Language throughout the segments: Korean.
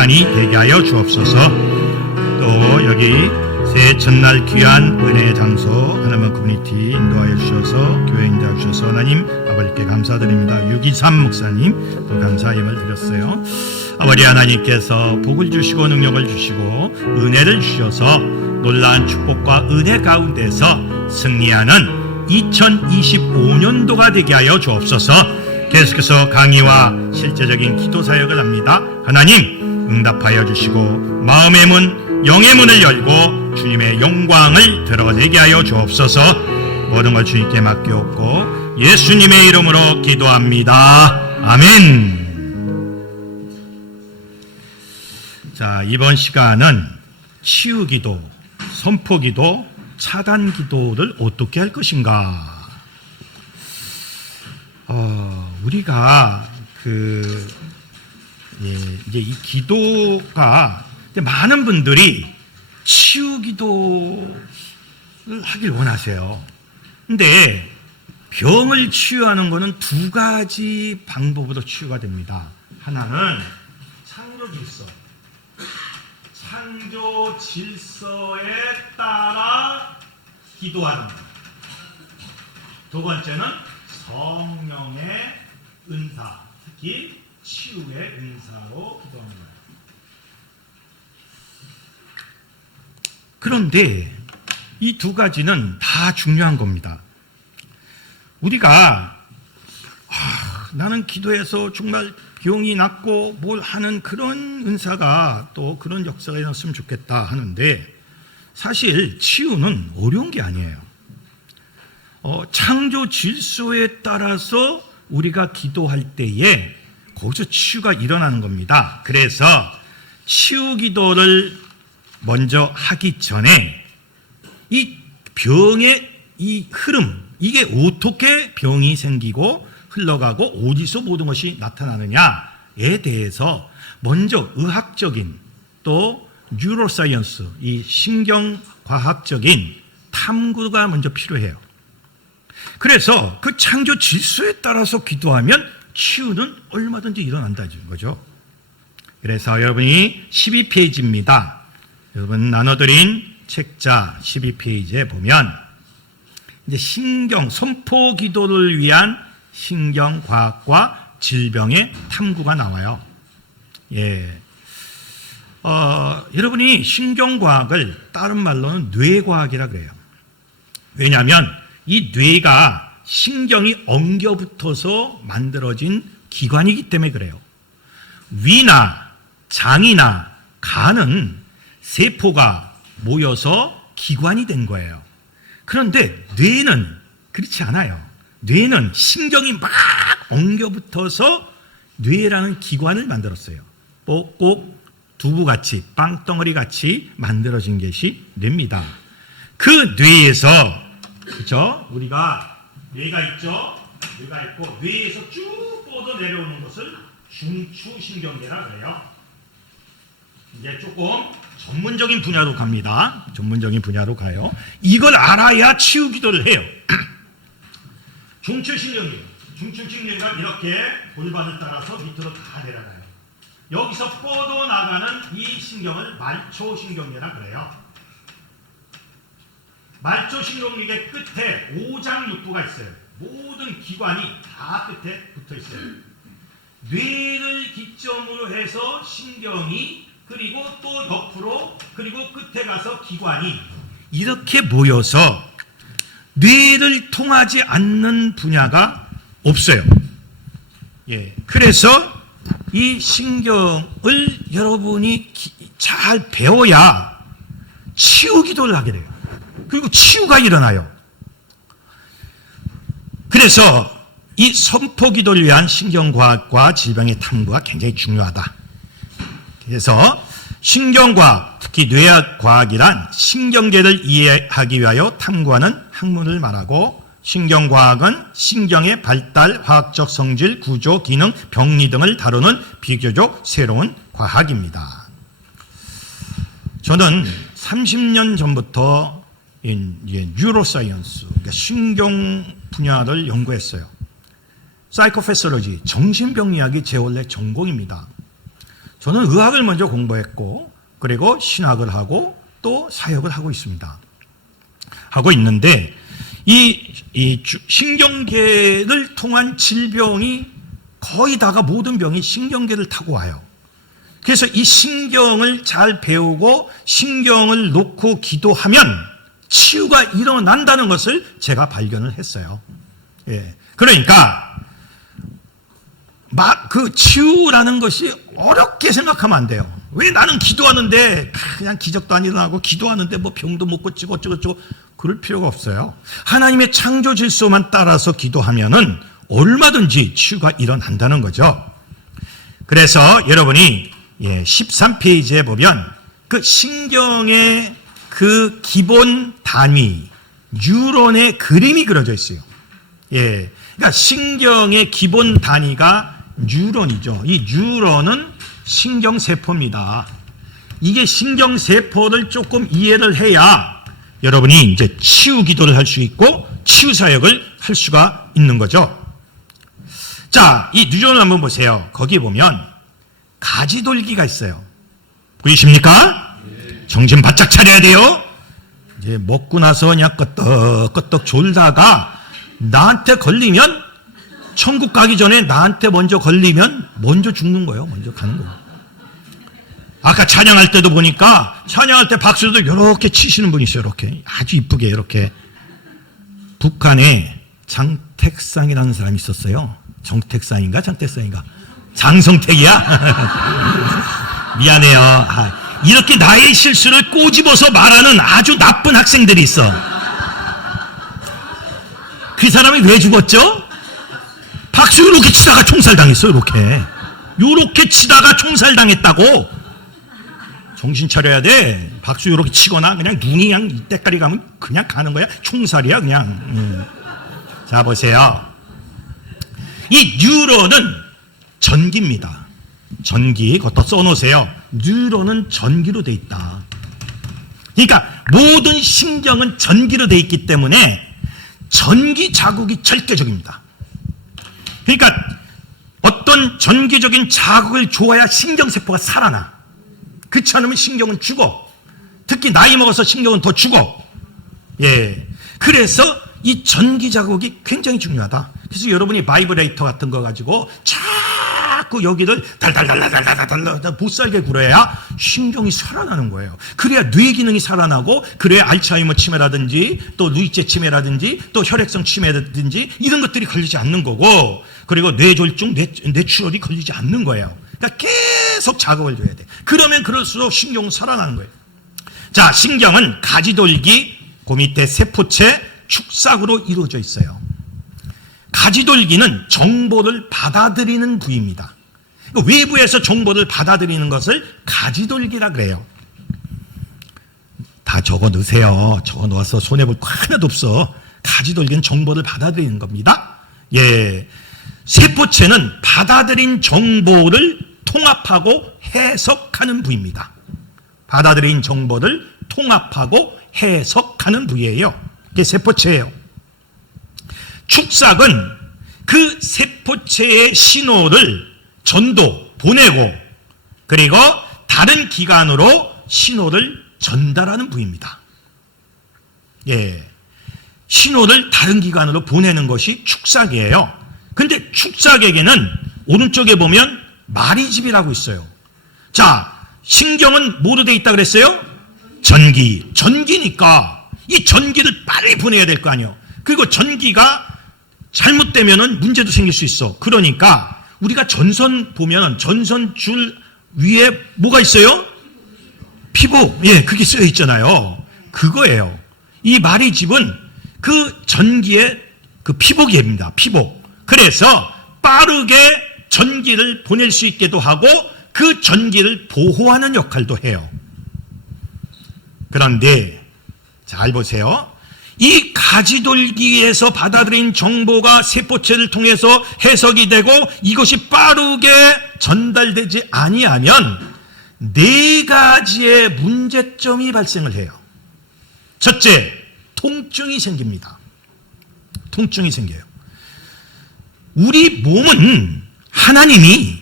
시간이 되게 하여 주옵소서. 또 여기 새해 첫날 귀한 은혜의 장소 하나만 커뮤니티 인도하여 주셔서 교회 인도하여 주셔서 하나님 아버지께 감사드립니다. 623 목사님 또 감사임을 드렸어요. 아버지 하나님께서 복을 주시고 능력을 주시고 은혜를 주셔서 놀라운 축복과 은혜 가운데서 승리하는 2025년도가 되게 하여 주옵소서. 계속해서 강의와 실제적인 기도 사역을 합니다. 하나님 응답하여 주시고 마음의 문, 영의 문을 열고 주님의 영광을 드러내게 하여 주옵소서. 모든 걸 주님께 맡기옵고 예수님의 이름으로 기도합니다. 아멘. 자, 이번 시간은 치유기도, 선포기도, 차단기도를 어떻게 할 것인가. 우리가 이제 이 기도가 많은 분들이 치유기도를 하길 원하세요. 근데 병을 치유하는 것은 두 가지 방법으로 치유가 됩니다. 하나는 창조질서. 창조 질서에 따라 기도하는 것. 두 번째는 성령의 은사, 특히 치유의 은사로 기도하는 거예요. 그런데 이 두 가지는 다 중요한 겁니다. 우리가 나는 기도해서 정말 병이 낫고 뭘 하는 그런 은사가 또 그런 역사가 일어났으면 좋겠다 하는데 사실 치유는 어려운 게 아니에요. 창조 질서에 따라서 우리가 기도할 때에 거기서 치유가 일어나는 겁니다. 그래서 치유 기도를 먼저 하기 전에 이 병의 이 흐름, 이게 어떻게 병이 생기고 흘러가고 어디서 모든 것이 나타나느냐에 대해서 먼저 의학적인 또 뉴로사이언스, 이 신경과학적인 탐구가 먼저 필요해요. 그래서 그 창조 질서에 따라서 기도하면 치유는 얼마든지 일어난다는 거죠. 그래서 여러분이 12페이지입니다. 여러분 나눠드린 책자 12페이지에 보면 이제 선포 기도를 위한 신경과학과 질병의 탐구가 나와요. 여러분이 신경과학을 다른 말로는 뇌과학이라 그래요. 왜냐하면 이 뇌가 신경이 엉겨붙어서 만들어진 기관이기 때문에 그래요. 위나 장이나 간은 세포가 모여서 기관이 된 거예요. 그런데 뇌는 그렇지 않아요. 뇌는 신경이 막 엉겨붙어서 뇌라는 기관을 만들었어요. 꼭 두부같이 빵덩어리같이 만들어진 것이 뇌입니다. 그 뇌에서 그렇죠? 우리가 뇌가 있죠? 뇌가 있고 뇌에서 쭉 뻗어 내려오는 것을 중추신경계라 그래요. 이제 조금 전문적인 분야로 갑니다. 전문적인 분야로 가요. 이걸 알아야 치유 기도를 해요. 중추신경계가 이렇게 골반을 따라서 밑으로 다 내려가요. 여기서 뻗어 나가는 이 신경을 말초신경계라 그래요. 말초신경계 끝에 오장육부가 있어요. 모든 기관이 다 끝에 붙어 있어요. 뇌를 기점으로 해서 신경이 그리고 또 옆으로 그리고 끝에 가서 기관이 이렇게 모여서 뇌를 통하지 않는 분야가 없어요. 그래서 이 신경을 여러분이 잘 배워야 치유 기도를 하게 돼요. 그리고 치유가 일어나요. 그래서 이 선포 기도를 위한 신경과학과 질병의 탐구가 굉장히 중요하다. 그래서 신경과학, 특히 뇌과학이란 신경계를 이해하기 위하여 탐구하는 학문을 말하고 신경과학은 신경의 발달, 화학적 성질, 구조, 기능, 병리 등을 다루는 비교적 새로운 과학입니다. 저는 30년 전부터 뉴로사이언스, 그러니까 신경 분야를 연구했어요. 사이코패솔로지, 정신병리학이 제 원래 전공입니다. 저는 의학을 먼저 공부했고 그리고 신학을 하고 또 사역을 하고 있습니다. 하고 있는데 이 신경계를 통한 질병이 거의 다가 모든 병이 신경계를 타고 와요. 그래서 이 신경을 잘 배우고 신경을 놓고 기도하면 치유가 일어난다는 것을 제가 발견을 했어요. 예. 그러니까 그 치유라는 것이 어렵게 생각하면 안 돼요. 왜 나는 기도하는데 그냥 기적도 안 일어나고 기도하는데 뭐 병도 못 고치고 어쩌고저쩌고 그럴 필요가 없어요. 하나님의 창조 질서만 따라서 기도하면은 얼마든지 치유가 일어난다는 거죠. 그래서 여러분이 13페이지에 보면 그 신경의 그 기본 단위 뉴런의 그림이 그려져 있어요. 예. 그러니까 신경의 기본 단위가 뉴런이죠. 이 뉴런은 신경세포입니다. 이게 신경세포를 조금 이해를 해야 여러분이 이제 치유 기도를 할 수 있고 치유 사역을 할 수가 있는 거죠. 자, 이 뉴런을 한번 보세요. 거기 보면 가지돌기가 있어요. 보이십니까? 정신 바짝 차려야 돼요. 이제 먹고 나서 그냥 끄떡끄떡 졸다가 나한테 걸리면 천국 가기 전에 나한테 먼저 걸리면 먼저 죽는 거예요. 먼저 가는 거예요. 아까 찬양할 때도 보니까 찬양할 때 박수도 이렇게 치시는 분이 있어요. 이렇게 아주 이쁘게 이렇게. 북한에 장택상이라는 사람이 있었어요. 정택상인가 장택상인가? 장성택이야? 미안해요. 이렇게 나의 실수를 꼬집어서 말하는 아주 나쁜 학생들이 있어. 그 사람이 왜 죽었죠? 박수 이렇게 치다가 총살당했어. 요렇게 치다가 총살당했다고. 정신 차려야 돼. 박수 이렇게 치거나 그냥 눈이 그냥 때깔이 가면 그냥 가는 거야. 총살이야 그냥. 자 보세요. 이 뉴런은 전기입니다. 전기. 그것도 써놓으세요. 뉴런은 전기로 돼 있다. 그러니까 모든 신경은 전기로 돼 있기 때문에 전기 자극이 절대적입니다. 그러니까 어떤 전기적인 자극을 줘야 신경세포가 살아나. 그렇지 않으면 신경은 죽어. 특히 나이 먹어서 신경은 더 죽어. 예. 그래서 이 전기 자극이 굉장히 중요하다. 그래서 여러분이 바이브레이터 같은 거 가지고 자꾸 여기를 달달달달달달달 못 살게 굴어야 신경이 살아나는 거예요. 그래야 뇌 기능이 살아나고 그래야 알츠하이머 치매라든지 또 루이제 치매라든지 또 혈액성 치매라든지 이런 것들이 걸리지 않는 거고 그리고 뇌졸중, 뇌출혈이 걸리지 않는 거예요. 그러니까 계속 자극을 줘야 돼. 그러면 그럴수록 신경은 살아나는 거예요. 자, 신경은 가지돌기, 그 밑에 세포체, 축삭으로 이루어져 있어요. 가지돌기는 정보를 받아들이는 부위입니다. 외부에서 정보를 받아들이는 것을 가지돌기라 그래요. 다 적어 넣으세요. 적어 놓아서 손해볼 거 하나도 없어. 가지돌기는 정보를 받아들이는 겁니다. 예. 세포체는 받아들인 정보를 통합하고 해석하는 부위입니다. 받아들인 정보를 통합하고 해석하는 부위예요. 이게 세포체예요. 축삭은 그 세포체의 신호를 전도, 보내고 그리고 다른 기관으로 신호를 전달하는 부위입니다. 예. 신호를 다른 기관으로 보내는 것이 축삭이에요. 근데 축삭에게는 오른쪽에 보면 마리집이라고 있어요. 자, 신경은 뭐로 돼 있다 그랬어요? 전기. 전기니까 이 전기를 빨리 보내야 될 거 아니에요. 그리고 전기가 잘못되면은 문제도 생길 수 있어. 그러니까 우리가 전선 보면 전선 줄 위에 뭐가 있어요? 피복. 예, 그게 쓰여 있잖아요. 그거예요. 이 마리집은 그 전기의 그 피복입니다. 피복. 그래서 빠르게 전기를 보낼 수 있게도 하고 그 전기를 보호하는 역할도 해요. 그런데 잘 보세요. 이 가지돌기에서 받아들인 정보가 세포체를 통해서 해석이 되고 이것이 빠르게 전달되지 아니하면 네 가지의 문제점이 발생을 해요. 첫째, 통증이 생깁니다. 통증이 생겨요. 우리 몸은 하나님이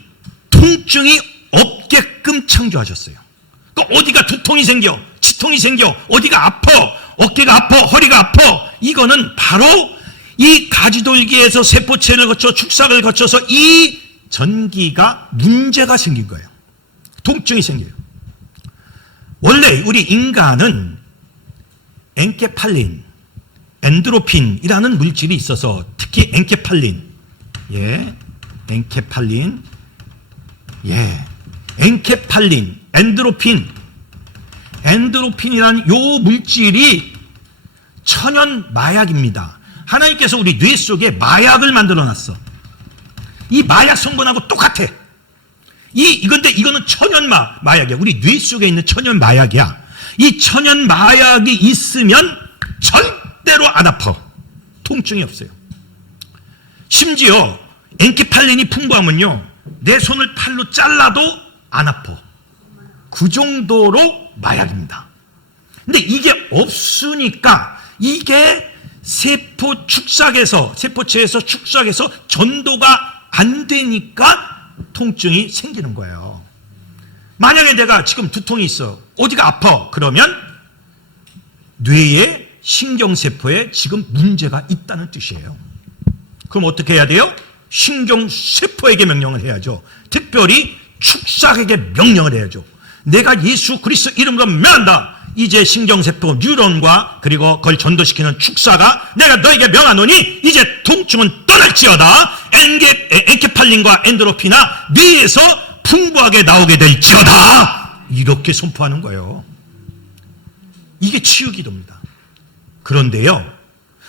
통증이 없게끔 하게끔 창조하셨어요. 그러니까 어디가 두통이 생겨, 치통이 생겨, 어디가 아파, 어깨가 아파, 허리가 아파, 이거는 바로 이 가지돌기에서 세포체를 거쳐 축삭을 거쳐서 이 전기가 문제가 생긴 거예요. 통증이 생겨요. 원래 우리 인간은 엔케팔린, 엔도르핀이라는 물질이 있어서 특히 엔케팔린, 엔케팔린, 엔도르핀이라는 요 물질이 천연 마약입니다. 하나님께서 우리 뇌 속에 마약을 만들어 놨어. 이 마약 성분하고 똑같아. 이건데 이거는 천연 마약이야. 우리 뇌 속에 있는 천연 마약이야. 이 천연 마약이 있으면 절대로 안 아파. 통증이 없어요. 심지어 엔케팔린이 풍부하면요, 내 손을 팔로 잘라도 안 아파. 그 정도로 마약입니다. 근데 이게 없으니까 이게 세포체에서 축삭에서 전도가 안 되니까 통증이 생기는 거예요. 만약에 내가 지금 두통이 있어, 어디가 아파, 그러면 뇌의 신경세포에 지금 문제가 있다는 뜻이에요. 그럼 어떻게 해야 돼요? 신경세포에게 명령을 해야죠. 특별히 축삭에게 명령을 해야죠. 내가 예수 그리스도 이름으로 명한다. 이제 신경세포 뉴런과 그리고 그걸 전도시키는 축사가 내가 너에게 명하노니 이제 통증은 떠날지어다. 엔케팔린과 엔도르핀아 뇌에서 풍부하게 나오게 될지어다. 이렇게 선포하는 거예요. 이게 치유기도입니다. 그런데요,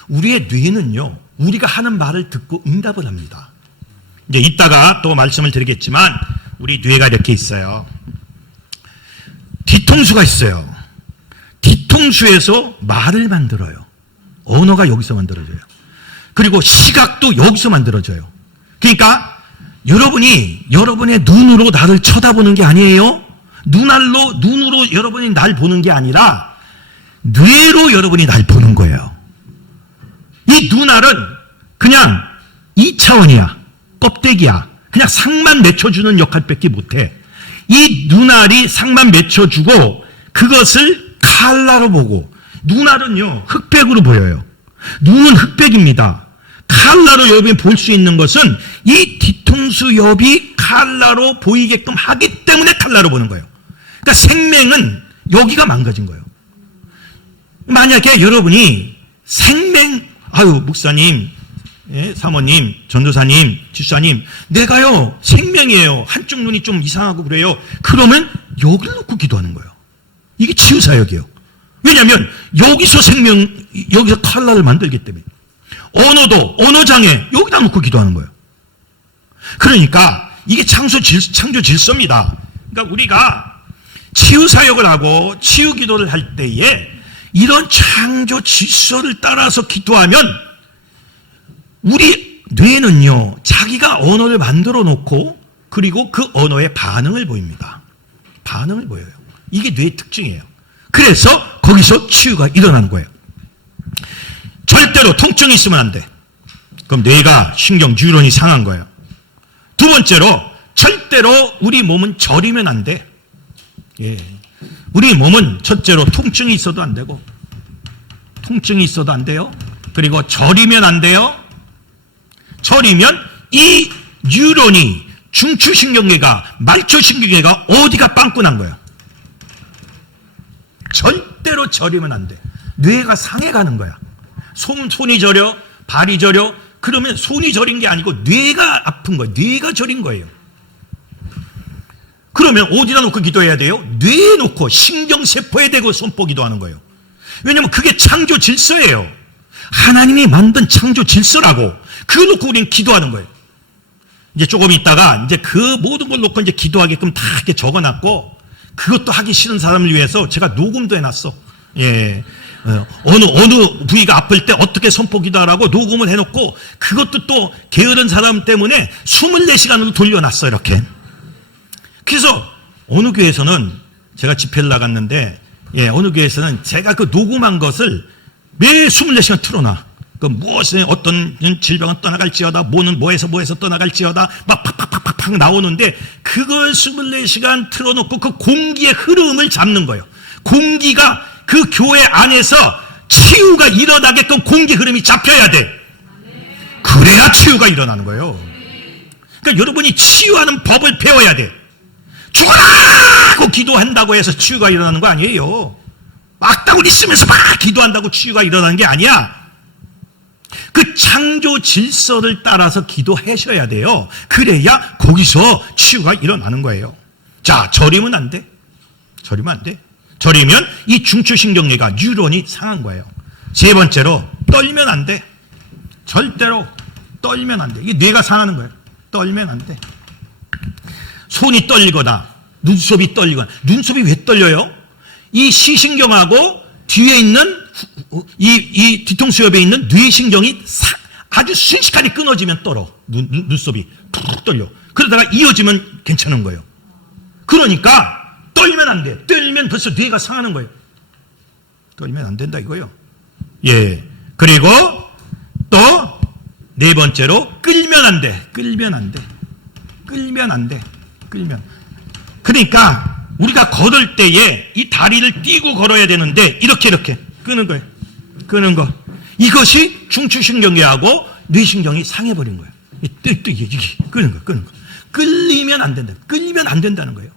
우리의 뇌는요, 우리가 하는 말을 듣고 응답을 합니다. 이제 이따가 또 말씀을 드리겠지만 우리 뇌가 이렇게 있어요. 뒤통수가 있어요. 뒤통수에서 말을 만들어요. 언어가 여기서 만들어져요. 그리고 시각도 여기서 만들어져요. 그러니까 여러분이 여러분의 눈으로 나를 쳐다보는 게 아니에요. 눈으로 여러분이 날 보는 게 아니라 뇌로 여러분이 날 보는 거예요. 이 눈알은 그냥 2차원이야. 껍데기야. 그냥 상만 맺혀주는 역할밖에 못해. 이 눈알이 상만 맺혀주고 그것을 칼라로 보고, 눈알은요 흑백으로 보여요. 눈은 흑백입니다. 칼라로 여러분이 볼 수 있는 것은 이 뒤통수 옆이 칼라로 보이게끔 하기 때문에 칼라로 보는 거예요. 그러니까 생명은 여기가 망가진 거예요. 만약에 여러분이 목사님, 사모님, 전도사님, 집사님, 내가요 생명이에요. 한쪽 눈이 좀 이상하고 그래요. 그러면 여기를 놓고 기도하는 거예요. 이게 치유사역이에요. 왜냐하면 여기서 여기서 칼라를 만들기 때문에. 언어장애 여기다 놓고 기도하는 거예요. 그러니까 이게 창조 질서입니다. 그러니까 우리가 치유사역을 하고 치유기도를 할 때에 이런 창조 질서를 따라서 기도하면 우리 뇌는요, 자기가 언어를 만들어 놓고 그리고 그 언어의 반응을 보입니다. 반응을 보여요. 이게 뇌의 특징이에요. 그래서 거기서 치유가 일어나는 거예요. 절대로 통증이 있으면 안 돼. 그럼 뇌가 신경 뉴런이 상한 거예요. 두 번째로, 절대로 우리 몸은 저리면 안 돼. 우리 몸은 첫째로 통증이 있어도 안 되고, 통증이 있어도 안 돼요. 그리고 저리면 안 돼요. 저리면 이 뉴런이, 중추신경계가, 말초신경계가 어디가 빵꾸난 거야. 절대로 저리면 안 돼. 뇌가 상해가는 거야. 손이 저려, 발이 저려. 그러면 손이 저린 게 아니고 뇌가 아픈 거예요. 뇌가 저린 거예요. 그러면 어디다 놓고 기도해야 돼요? 뇌에 놓고 신경세포에 대고 선포 기도하는 거예요. 왜냐하면 그게 창조 질서예요. 하나님이 만든 창조 질서라고. 그거 놓고 우리는 기도하는 거예요. 이제 조금 있다가 이제 그 모든 걸 놓고 이제 기도하게끔 다 이렇게 적어놨고, 그것도 하기 싫은 사람을 위해서 제가 녹음도 해놨어. 어느 부위가 아플 때 어떻게 선포 기도하라고 녹음을 해놓고, 그것도 또 게으른 사람 때문에 24시간으로 돌려놨어, 이렇게. 그래서 어느 교회에서는 제가 집회를 나갔는데, 어느 교회에서는 제가 그 녹음한 것을 매 24시간 틀어놔. 그 무엇에 어떤 질병은 떠나갈지어다, 뭐는 뭐에서 떠나갈지어다, 막 팍팍팍팍 팍팍 나오는데 그걸 24시간 틀어놓고 그 공기의 흐름을 잡는 거예요. 공기가 그 교회 안에서 치유가 일어나게끔 공기 흐름이 잡혀야 돼. 그래야 치유가 일어나는 거예요. 그러니까 여러분이 치유하는 법을 배워야 돼. 죽어라! 하고 기도한다고 해서 치유가 일어나는 거 아니에요. 막다구리 쓰면서 막 기도한다고 치유가 일어나는 게 아니야. 그 창조 질서를 따라서 기도하셔야 돼요. 그래야 거기서 치유가 일어나는 거예요. 자, 저리면 안 돼. 저리면 안 돼. 저리면 이 중추신경계가 뉴런이 상한 거예요. 세 번째로 떨면 안 돼. 절대로 떨면 안 돼. 이게 뇌가 상하는 거예요. 떨면 안 돼. 손이 떨리거나 눈썹이 떨리거나. 눈썹이 왜 떨려요? 이 시신경하고 뒤에 있는 이 뒤통수 옆에 있는 뇌신경이 아주 순식간에 끊어지면 떨어. 눈썹이 툭 떨려. 그러다가 이어지면 괜찮은 거예요. 그러니까 떨면 안 돼. 떨면 벌써 뇌가 상하는 거예요. 떨면 안 된다 이거예요. 예. 그리고 또 네 번째로 끌면 안 돼. 끌면 안 돼. 끌면 안 돼. 끌면. 그러니까 우리가 걸을 때에 이 다리를 띄고 걸어야 되는데 이렇게 끄는 거예요. 끄는 거. 이것이 중추신경계하고 뇌신경이 상해버린 거예요. 끄는 거. 끌리면 안 된다. 끌리면 안 된다는 거예요.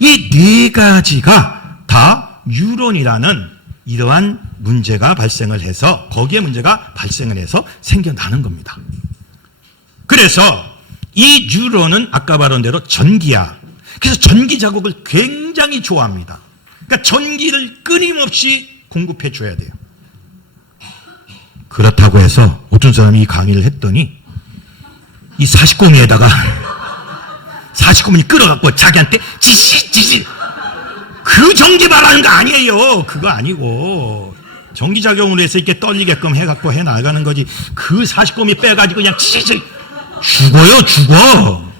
이 네 가지가 다 뉴런이라는 이러한 문제가 발생을 해서 거기에 문제가 발생을 해서 생겨나는 겁니다. 그래서 이 뉴런은 아까 말한 대로 전기야. 그래서 전기 자극을 굉장히 좋아합니다. 그러니까 전기를 끊임없이 공급해 줘야 돼요. 그렇다고 해서 어떤 사람이 이 강의를 했더니 이 40공에다가 40공을 끌어갖고 자기한테 지지 그 전기 말하는 거 아니에요. 그거 아니고 전기작용으로 해서 이렇게 떨리게끔 해갖고 해나가는 거지. 그 40공이 빼가지고 그냥 지지 죽어.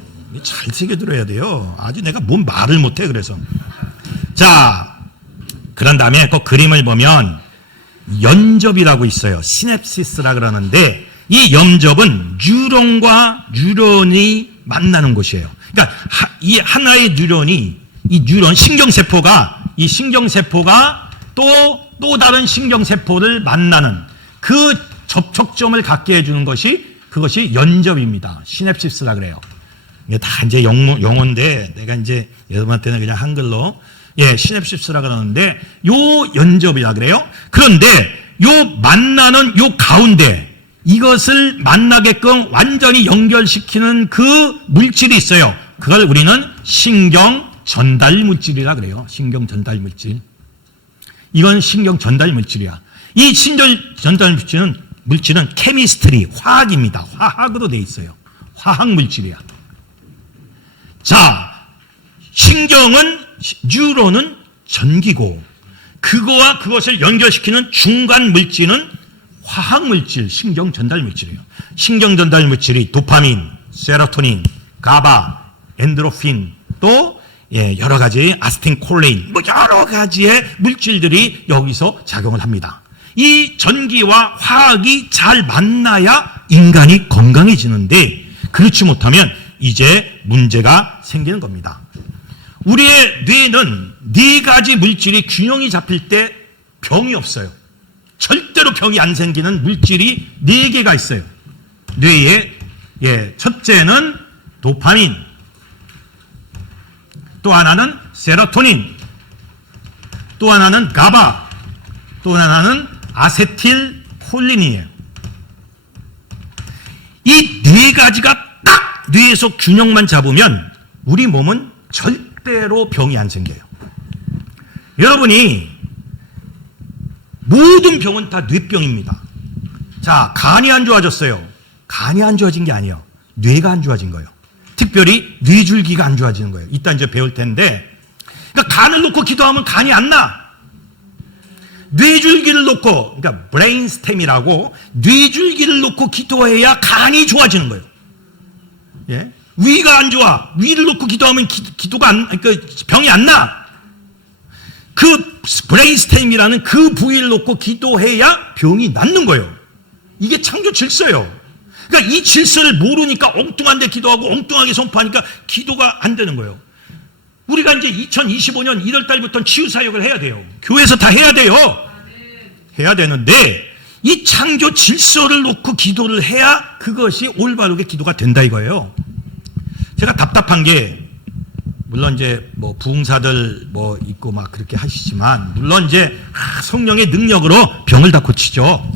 잘 새겨들어야 돼요. 아주 내가 뭔 말을 못해. 그래서 자, 그런 다음에 그 그림을 보면 연접이라고 있어요. 시냅시스라 그러는데 이 연접은 뉴런과 뉴런이 만나는 곳이에요. 그러니까 이 하나의 뉴런이 이 뉴런 신경세포가 이 신경세포가 또 다른 신경세포를 만나는 그 접촉점을 갖게 해주는 것이 그것이 연접입니다. 시냅시스라 그래요. 이게 다 이제 용어인데 내가 이제 여러분한테는 그냥 한글로 시냅시스라 그러는데 요 연접이라 그래요. 그런데 요 만나는 요 가운데 이것을 만나게끔 완전히 연결시키는 그 물질이 있어요. 그걸 우리는 신경 전달 물질이라 그래요. 신경 전달 물질. 이건 신경 전달 물질이야. 이 신경 전달 물질은 케미스트리, 화학입니다. 화학으로 돼 있어요. 화학 물질이야. 자, 뉴런은 전기고 그거와 그것을 연결시키는 중간 물질은 화학 물질, 신경 전달 물질이에요. 신경 전달 물질이 도파민, 세로토닌, 가바, 엔도르핀, 또 여러 가지 아세틸콜린, 여러 가지의 물질들이 여기서 작용을 합니다. 이 전기와 화학이 잘 만나야 인간이 건강해지는데 그렇지 못하면 이제 문제가 생기는 겁니다. 우리의 뇌는 네 가지 물질이 균형이 잡힐 때 병이 없어요. 절대로 병이 안 생기는 물질이 4개가 있어요. 뇌에 첫째는 도파민, 또 하나는 세로토닌, 또 하나는 가바, 또 하나는 아세틸콜린이에요. 이 4가지가 딱 뇌에서 균형만 잡으면 우리 몸은 절대로 병이 안 생겨요. 여러분이 모든 병은 다 뇌병입니다. 자, 간이 안 좋아졌어요. 간이 안 좋아진 게 아니에요. 뇌가 안 좋아진 거예요. 특별히 뇌줄기가 안 좋아지는 거예요. 이따 이제 배울 텐데, 그러니까 간을 놓고 기도하면 간이 안 나. 뇌줄기를 놓고, 그러니까 브레인스템이라고 뇌줄기를 놓고 기도해야 간이 좋아지는 거예요. 예? 위가 안 좋아. 위를 놓고 기도하면 병이 안 나. 그 브레인스템이라는 그 부위를 놓고 기도해야 병이 낫는 거예요. 이게 창조 질서예요. 그러니까 이 질서를 모르니까 엉뚱한 데 기도하고 엉뚱하게 선포하니까 기도가 안 되는 거예요. 우리가 이제 2025년 1월 달부터 치유사역을 해야 돼요. 교회에서 다 해야 돼요. 해야 되는데 이 창조 질서를 놓고 기도를 해야 그것이 올바르게 기도가 된다 이거예요. 제가 답답한 게 물론 이제 뭐 부흥사들 뭐 있고 막 그렇게 하시지만 물론 이제 성령의 능력으로 병을 다 고치죠.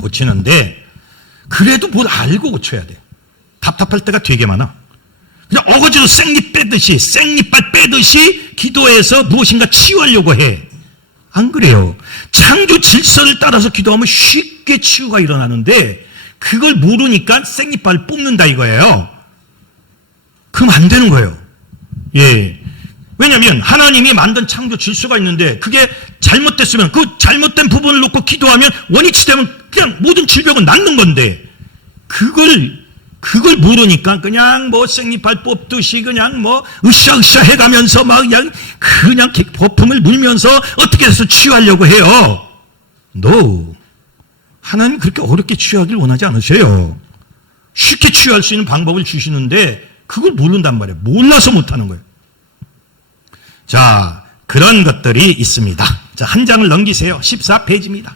고치는데 그래도 뭘 알고 고쳐야 돼. 답답할 때가 되게 많아. 그냥 어거지로 생잎발 빼듯이 기도해서 무엇인가 치유하려고 해. 안 그래요. 창조 질서를 따라서 기도하면 쉽게 치유가 일어나는데 그걸 모르니까 생잎발을 뽑는다 이거예요. 그럼 안 되는 거예요. 예. 왜냐하면 하나님이 만든 창조 질서가 있는데 그게 잘못됐으면 그 잘못된 부분을 놓고 기도하면 원위치 되면 그냥 모든 질병은 낫는 건데 그걸 모르니까 그냥 뭐 생잎발 뽑듯이 그냥 뭐 으쌰으쌰 해가면서 막 그냥 거품을 물면서 어떻게 해서 치유하려고 해요. No. 하나님 그렇게 어렵게 치유하길 원하지 않으세요. 쉽게 치유할 수 있는 방법을 주시는데 그걸 모른단 말이에요. 몰라서 못하는 거예요. 자, 그런 것들이 있습니다. 자, 한 장을 넘기세요. 14페이지입니다.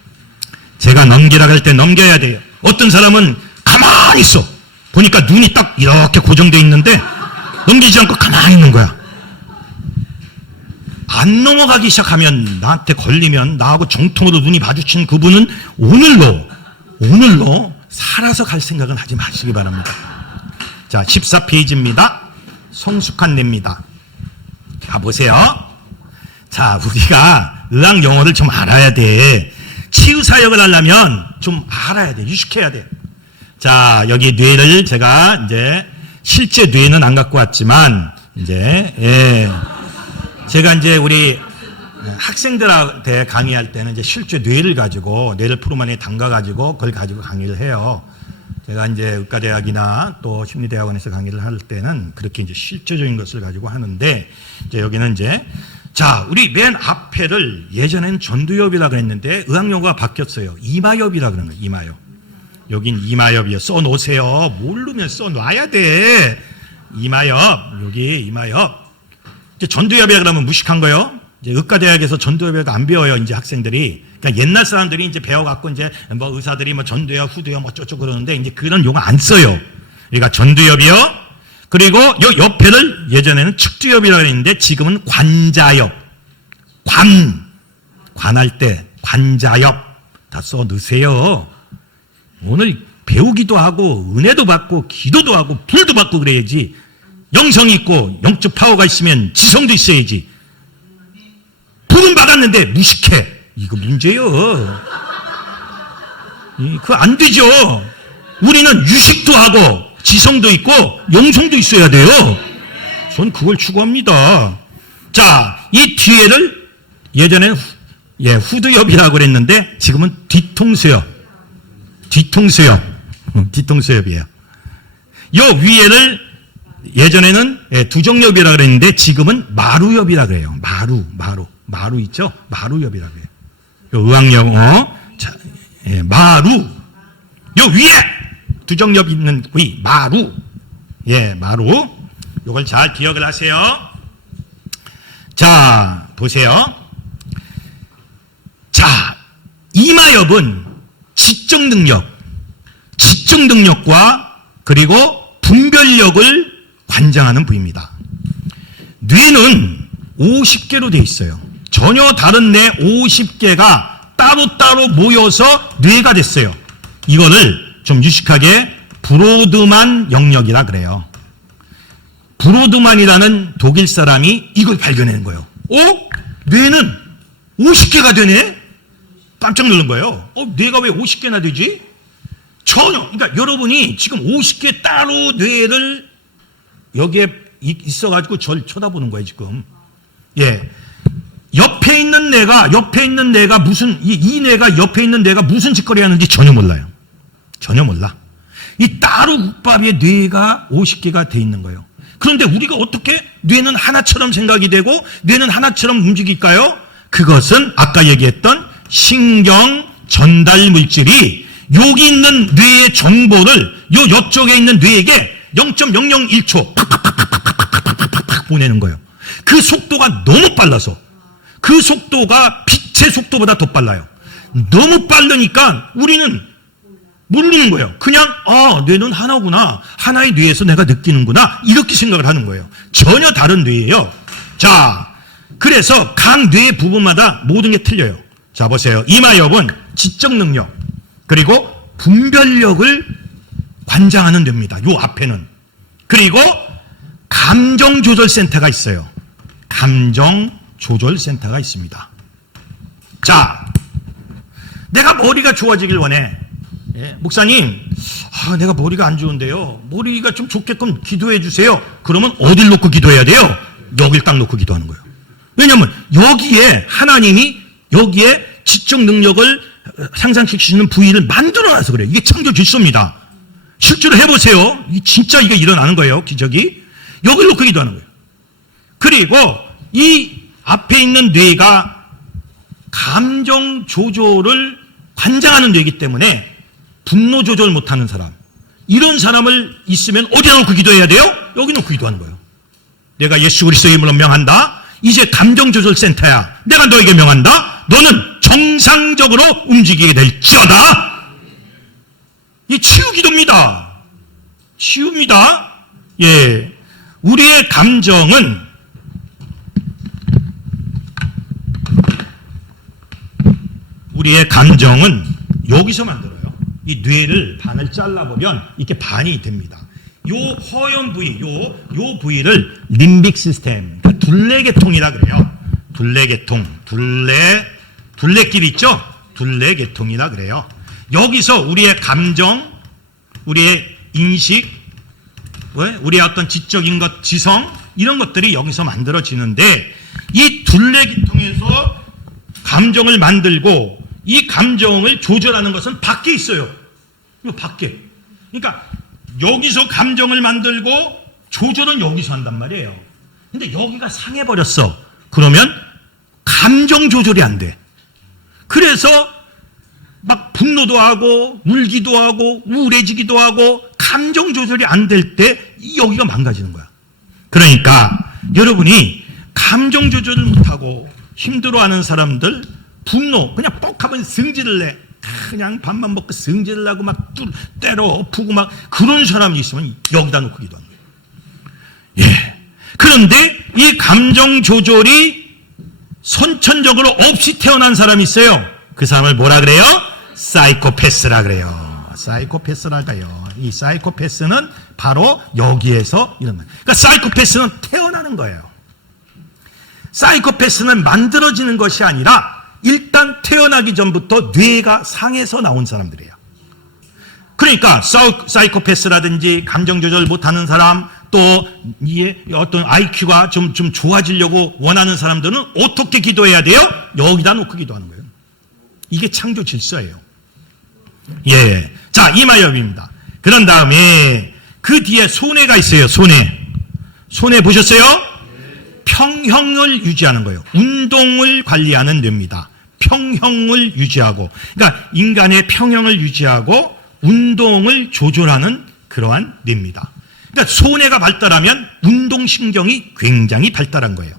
제가 넘기라고 할 때 넘겨야 돼요. 어떤 사람은 가만히 있어. 보니까 눈이 딱 이렇게 고정되어 있는데 넘기지 않고 가만히 있는 거야. 안 넘어가기 시작하면 나한테 걸리면 나하고 정통으로 눈이 마주친 그분은 오늘로 살아서 갈 생각은 하지 마시기 바랍니다. 자, 14페이지입니다. 성숙한 뇌입니다. 자, 보세요. 자, 우리가 의학 용어를 좀 알아야 돼. 치유사역을 하려면 좀 알아야 돼. 유식해야 돼. 자, 여기 뇌를 제가 이제 실제 뇌는 안 갖고 왔지만 이제 제가 이제 우리 학생들한테 강의할 때는 이제 실제 뇌를 가지고 뇌를 푸르만에 담가 가지고 그걸 가지고 강의를 해요. 제가 이제 의과대학이나 또 심리대학원에서 강의를 할 때는 그렇게 이제 실제적인 것을 가지고 하는데 이제 여기는 이제 자, 우리 맨 앞에를 예전에는 전두엽이라고 했는데 의학용어가 바뀌었어요. 이마엽이라고 그러는 거예요. 이마엽. 여긴 이마엽이요. 써놓으세요. 모르면 써놔야 돼. 이마엽. 여기 이마엽. 이제 전두엽이라 그러면 무식한 거요. 이제 의과대학에서 전두엽이라고 안 배워요. 이제 학생들이. 그러니까 옛날 사람들이 이제 배워갖고 이제 뭐 의사들이 뭐 전두엽, 후두엽 뭐 어쩌고 그러는데 이제 그런 용어 안 써요. 그러니까 전두엽이요. 그리고 요 옆에를 예전에는 측두엽이라고 했는데 지금은 관자엽. 관할 때 관자엽 다 써 넣으세요. 오늘 배우기도 하고 은혜도 받고 기도도 하고 불도 받고 그래야지. 영성이 있고 영적 파워가 있으면 지성도 있어야지. 불은 받았는데 무식해. 이거 문제요. 그거 안 되죠. 우리는 유식도 하고 지성도 있고 영성도 있어야 돼요. 전 그걸 추구합니다. 자, 이 뒤에를 예전에는 후두엽이라고 그랬는데 지금은 뒤통수엽이에요. 요 위에를 예전에는 두정엽이라고 그랬는데 지금은 마루엽이라고 그래요. 마루 있죠? 마루엽이라고 해요. 요 의학용어 마루. 요 위에 두정엽 있는 위 마루. 마루. 요걸 잘 기억을 하세요. 자, 보세요. 자, 이마엽은 지적 능력과 그리고 분별력을 관장하는 부위입니다. 뇌는 50개로 되어 있어요. 전혀 다른 뇌 50개가 따로따로 모여서 뇌가 됐어요. 이거를 좀 유식하게 브로드만 영역이라 그래요. 브로드만이라는 독일 사람이 이걸 발견한 거예요. 뇌는 50개가 되네? 깜짝 놀란 거예요. 뇌가 왜 50개나 되지? 전혀. 그러니까 여러분이 지금 50개 따로 뇌를 여기에 있어가지고 절 쳐다보는 거예요, 지금. 옆에 있는 뇌가 무슨, 이 뇌가 옆에 있는 뇌가 무슨 짓거리 하는지 전혀 몰라요. 전혀 몰라. 이 따로 국밥의 뇌가 50개가 돼 있는 거예요. 그런데 우리가 어떻게 뇌는 하나처럼 생각이 되고 뇌는 하나처럼 움직일까요? 그것은 아까 얘기했던 신경 전달 물질이 여기 있는 뇌의 정보를 요쪽에 있는 뇌에게 0.001초 보내는 거예요. 그 속도가 너무 빨라서, 그 속도가 빛의 속도보다 더 빨라요. 너무 빠르니까 우리는 모르는 거예요. 그냥 뇌는 하나구나, 하나의 뇌에서 내가 느끼는구나, 이렇게 생각을 하는 거예요. 전혀 다른 뇌예요. 자, 그래서 각 뇌 부분마다 모든 게 틀려요. 자, 보세요. 이마엽은 지적 능력 그리고 분별력을 관장하는 뇌입니다. 요 앞에는. 그리고 감정조절센터가 있어요. 감정조절센터가 있습니다. 자, 내가 머리가 좋아지길 원해. 예, 목사님, 내가 머리가 안 좋은데요, 머리가 좀 좋게끔 기도해 주세요. 그러면 어딜 놓고 기도해야 돼요? 여길 딱 놓고 기도하는 거예요. 왜냐하면 여기에 하나님이 여기에 지적 능력을 상상시키는 부위를 만들어놔서 그래요. 이게 창조 질서입니다. 실제로 해보세요. 진짜 이게 일어나는 거예요. 기적이. 여기를 놓고 기도하는 거예요. 그리고 이 앞에 있는 뇌가 감정 조절을 관장하는 뇌이기 때문에 분노 조절 못하는 사람, 이런 사람을 있으면 어디다 놓고 기도해야 돼요? 여기 놓고 기도하는 거예요. 내가 예수 그리스도의 이름으로 명한다. 이제 감정조절센터야. 내가 너에게 명한다. 너는 정상적으로 움직이게 될지어다. 이 치유기도입니다. 치유입니다. 예, 우리의 감정은 여기서 만들어요. 이 뇌를 반을 잘라보면 이렇게 반이 됩니다. 요 허연 부위, 요 부위를 림빅 시스템, 그러니까 둘레계통이라 그래요. 둘레계통, 둘레길 있죠? 둘레계통이라 그래요. 여기서 우리의 감정, 우리의 인식, 우리의 어떤 지적인 것, 지성, 이런 것들이 여기서 만들어지는데, 이 둘레계통에서 감정을 만들고 이 감정을 조절하는 것은 밖에 있어요. 이거 밖에. 그러니까 여기서 감정을 만들고 조절은 여기서 한단 말이에요. 근데 여기가 상해버렸어. 그러면 감정 조절이 안 돼. 그래서 막 분노도 하고 울기도 하고 우울해지기도 하고 감정 조절이 안 될 때 여기가 망가지는 거야. 그러니까 여러분이 감정 조절을 못하고 힘들어하는 사람들, 분노 그냥 뻑하면 승질을 내, 그냥 밥만 먹고 승질을 하고 막 때려 엎고 막 그런 사람이 있으면 여기다 놓고 기도하는 거예요. 예. 그런데 이 감정 조절이 선천적으로 없이 태어난 사람이 있어요. 그 사람을 뭐라 그래요? 사이코패스라 그래요. 사이코패스라가요. 이 사이코패스는 바로 여기에서 이런 거예요. 그러니까 사이코패스는 태어나는 거예요. 사이코패스는 만들어지는 것이 아니라 일단 태어나기 전부터 뇌가 상해서 나온 사람들이에요. 그러니까 사이코패스라든지 감정 조절 못하는 사람, 또 어떤 IQ가 좀 좋아지려고 원하는 사람들은 어떻게 기도해야 돼요? 여기다 놓고 기도하는 거예요. 이게 창조 질서예요. 예. 자, 이마엽입니다. 그런 다음에 그 뒤에 손해가 있어요. 손해 보셨어요? 평형을 유지하는 거예요. 운동을 관리하는 뇌입니다. 평형을 유지하고, 그러니까 인간의 평형을 유지하고 운동을 조절하는 그러한 뇌입니다. 그러니까 손해가 발달하면 운동신경이 굉장히 발달한 거예요.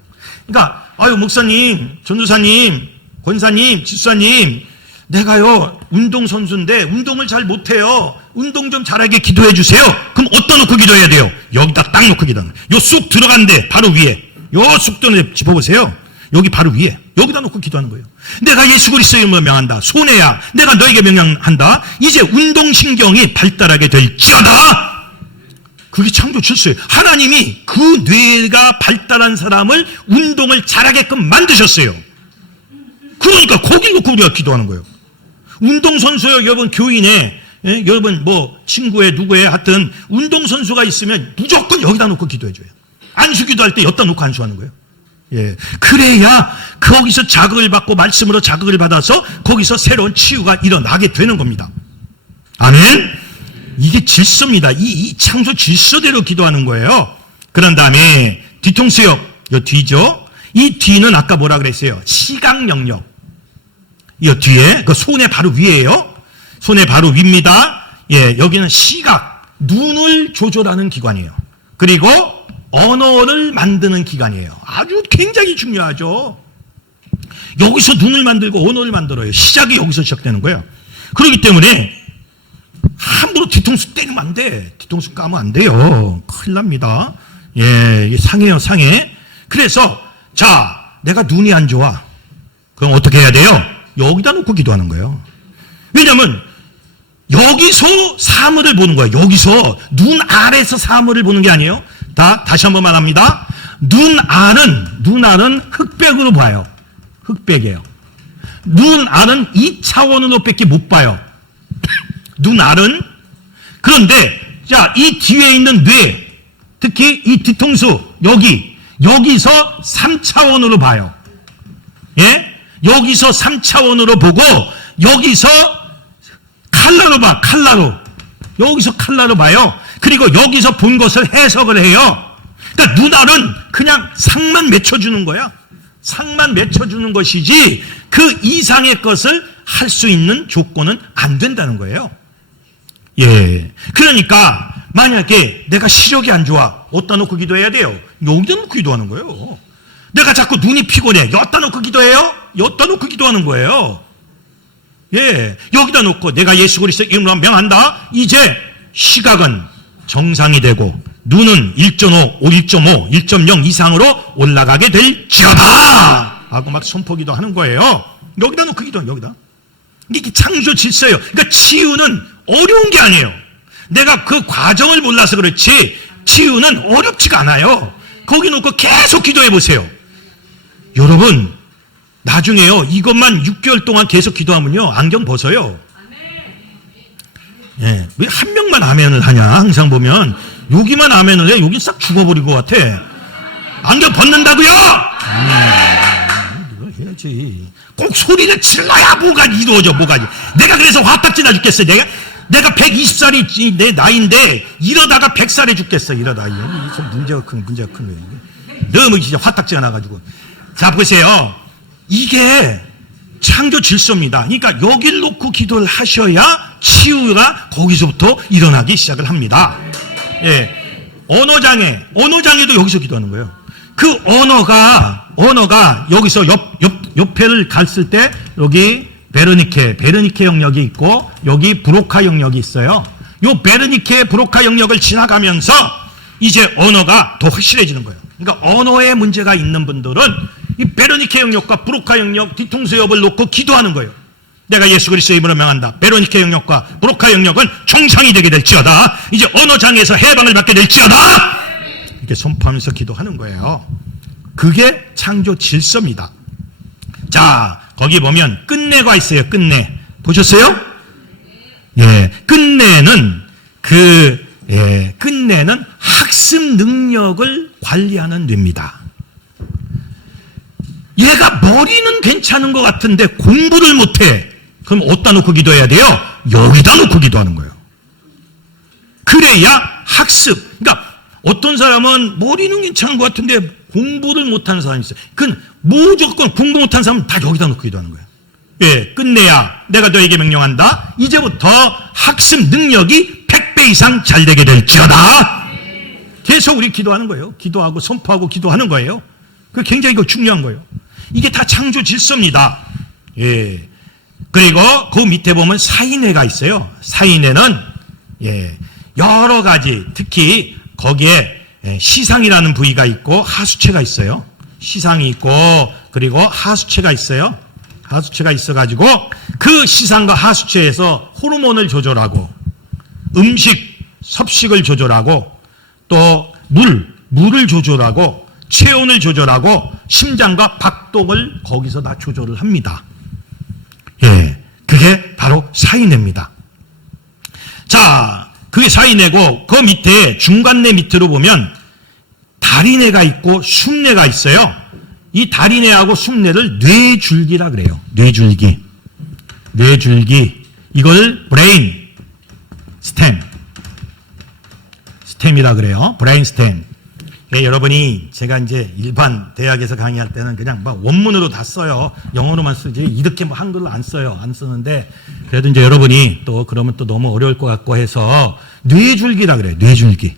그러니까 목사님, 전도사님, 권사님, 집사님, 내가요 운동선수인데 운동을 잘 못해요. 운동 좀 잘하게 기도해 주세요. 그럼 어디다 놓고 기도해야 돼요? 여기다 딱 놓고 기도하는 거예요. 요 쑥 들어간데 바로 위에, 요 쑥도 짚어보세요. 여기 바로 위에, 여기다 놓고 기도하는 거예요. 내가 예수 그리스도의 이름으로 명한다. 손해야, 내가 너에게 명령한다. 이제 운동신경이 발달하게 될지어다. 그게 창조 질서예요. 하나님이 그 뇌가 발달한 사람을 운동을 잘하게끔 만드셨어요. 그러니까 거기 놓고 우리가 기도하는 거예요. 운동선수요, 여러분 교인에, 여러분 친구에 누구에 하여튼 운동선수가 있으면 무조건 여기다 놓고 기도해줘요. 안수기도 할 때 여기다 놓고 안수하는 거예요. 예. 그래야 거기서 자극을 받고 말씀으로 자극을 받아서 거기서 새로운 치유가 일어나게 되는 겁니다. 아멘? 이게 질서입니다. 이 창조 질서대로 기도하는 거예요. 그런 다음에 뒤통수요. 이 뒤죠. 이 뒤는 아까 뭐라 그랬어요? 시각 영역. 이 뒤에, 그 손의 바로 위에요. 손의 바로 위입니다. 예, 여기는 시각, 눈을 조절하는 기관이에요. 그리고 언어를 만드는 기관이에요. 아주 굉장히 중요하죠. 여기서 눈을 만들고 언어를 만들어요. 시작이 여기서 시작되는 거예요. 그렇기 때문에 함부로 뒤통수 때리면 안 돼. 뒤통수 까면 안 돼요. 큰일 납니다. 예, 이게 상해요, 상해. 그래서 자, 내가 눈이 안 좋아. 그럼 어떻게 해야 돼요? 여기다 놓고 기도하는 거예요. 왜냐하면 여기서 사물을 보는 거예요. 여기서 눈 아래서 사물을 보는 게 아니에요. 다시 한번 말합니다. 눈 알은 흑백으로 봐요. 흑백이에요. 눈 알은 2차원으로 밖에 못 봐요. 눈 알은. 그런데 자, 이 뒤에 있는 뇌, 특히 이 뒤통수 여기서 3차원으로 봐요. 예? 여기서 3차원으로 보고 여기서 칼라로 봐. 칼라로. 여기서 칼라로 봐요. 그리고 여기서 본 것을 해석을 해요. 그러니까 눈알은 그냥 상만 맺혀주는 거야. 상만 맺혀주는 것이지 그 이상의 것을 할 수 있는 조건은 안 된다는 거예요. 예. 그러니까 만약에 내가 시력이 안 좋아. 어디다 놓고 기도해야 돼요? 여기다 놓고 기도하는 거예요. 내가 자꾸 눈이 피곤해. 여기다 놓고 기도해요? 여기다 놓고 기도하는 거예요. 예. 여기다 놓고 내가 예수 그리스도의 이름으로 명한다. 이제 시각은 정상이 되고 눈은 1.5, 1.0 이상으로 올라가게 될지어다 하고 막 선포기도 하는 거예요. 여기다 놓고 기도하는 여기다. 이게 창조 질서예요. 그러니까 치유는 어려운 게 아니에요. 내가 그 과정을 몰라서 그렇지 치유는 어렵지가 않아요. 거기 놓고 계속 기도해 보세요. 여러분 나중에요. 이것만 6개월 동안 계속 기도하면요. 안경 벗어요. 예, 왜 한 명만 아멘을 하냐? 항상 보면 여기만 아멘을 해. 여기 싹 죽어버릴 것 같아. 안경 벗는다고요? 이거 해야지. 꼭 소리를 질러야 뭐가 이루어져. 뭐가. 내가 그래서 화딱지나 죽겠어. 내가 120살이 내 나이인데 이러다가 100살에 죽겠어. 이러다. 이게 좀 문제가 큰 거예요. 너무 진짜 화딱지가 나가지고. 자 보세요. 이게 창조 질서입니다. 그러니까 여길 놓고 기도를 하셔야 치유가 거기서부터 일어나기 시작을 합니다. 예. 언어장애도 여기서 기도하는 거예요. 그 언어가 여기서 옆에를 갔을 때 여기 베르니케 영역이 있고 여기 브로카 영역이 있어요. 요 베르니케 브로카 영역을 지나가면서 이제 언어가 더 확실해지는 거예요. 그러니까 언어에 문제가 있는 분들은 이 베르니케 영역과 브로카 영역 뒤통수 옆을 놓고 기도하는 거예요. 내가 예수 그리스도의 이름으로 명한다. 베르니케 영역과 브로카 영역은 정상이 되게 될지어다. 이제 언어장애에서 해방을 받게 될지어다. 이렇게 선포하면서 기도하는 거예요. 그게 창조 질서입니다. 자, 거기 보면 끝내가 있어요. 끝내. 보셨어요? 예, 끝내는 끝내는 학습 능력을 관리하는 뇌입니다. 얘가 머리는 괜찮은 것 같은데 공부를 못해. 그럼 어디다 놓고 기도해야 돼요? 여기다 놓고 기도하는 거예요. 그래야 학습. 그러니까 어떤 사람은 머리는 괜찮은 것 같은데 공부를 못하는 사람이 있어요. 그건 무조건 공부 못하는 사람은 다 여기다 놓고 기도하는 거예요. 예, 끝내야 내가 너에게 명령한다. 이제부터 학습 능력이 100배 이상 잘 되게 될지어다. 계속 우리 기도하는 거예요. 기도하고 선포하고 기도하는 거예요. 그 굉장히 중요한 거예요. 이게 다 창조 질서입니다. 예. 그리고 그 밑에 보면 사인회가 있어요. 사인회는 여러 가지 특히 거기에 시상이라는 부위가 있고 하수체가 있어요. 시상이 있고 그리고 하수체가 있어요. 하수체가 있어가지고 그 시상과 하수체에서 호르몬을 조절하고 음식, 섭식을 조절하고 또 물을 조절하고 체온을 조절하고 심장과 박동을 거기서 다 조절을 합니다. 예, 그게 바로 사인회입니다. 자, 그게 사인회고 그 밑에 중간내 밑으로 보면 다리뇌가 있고 숨뇌가 있어요. 이 다리뇌하고 숨뇌를 뇌줄기라 그래요. 뇌줄기. 이걸 브레인 스템이라 그래요. 브레인 스템. 예, 여러분이 제가 이제 일반 대학에서 강의할 때는 그냥 막 원문으로 다 써요. 영어로만 쓰지 이렇게 뭐 한글로 안 써요. 안 쓰는데 그래도 이제 여러분이 또 그러면 또 너무 어려울 것 같고 해서 뇌줄기라 그래요. 뇌줄기라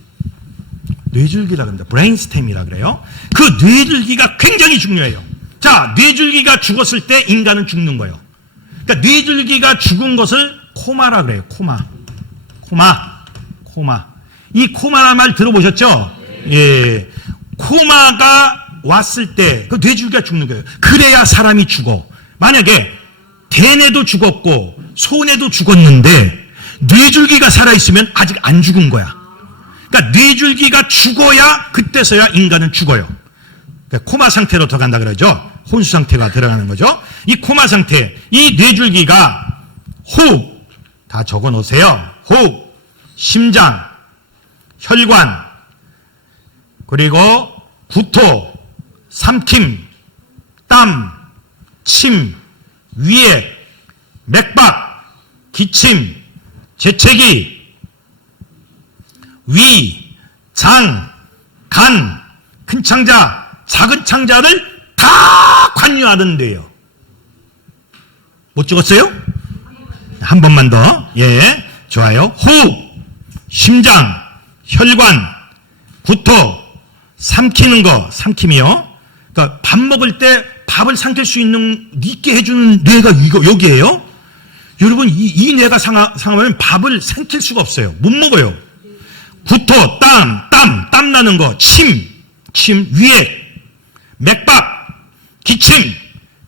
그럽니다. 브레인스템이라 그래요. 그 뇌줄기가 굉장히 중요해요. 자, 뇌줄기가 죽었을 때 인간은 죽는 거예요. 그러니까 뇌줄기가 죽은 것을 코마라 그래요. 코마. 이 코마라는 말 들어보셨죠? 예. 코마가 왔을 때 그 뇌줄기가 죽는 거예요. 그래야 사람이 죽어. 만약에 대뇌도 죽었고 소뇌도 죽었는데 뇌줄기가 살아있으면 아직 안 죽은 거야. 그러니까 뇌줄기가 죽어야 그때서야 인간은 죽어요. 그러니까 코마 상태로 들어간다 그러죠. 혼수 상태가 들어가는 거죠. 이 코마 상태, 이 뇌줄기가 호흡, 다 적어 놓으세요. 호흡, 심장, 혈관, 그리고 구토, 삼킴, 땀, 침, 위액, 맥박, 기침, 재채기, 위, 장, 간, 큰 창자, 작은 창자를 다 관여하는 데요. 못 찍었어요? 한 번만 더. 예, 좋아요. 호흡, 심장, 혈관, 구토, 삼키는 거, 삼킴이요. 그러니까 밥 먹을 때 밥을 삼킬 수 있게 해주는 뇌가 여기에요. 여러분, 이 뇌가 상하면 밥을 삼킬 수가 없어요. 못 먹어요. 구토, 땀 나는 거, 침, 위액, 맥박, 기침,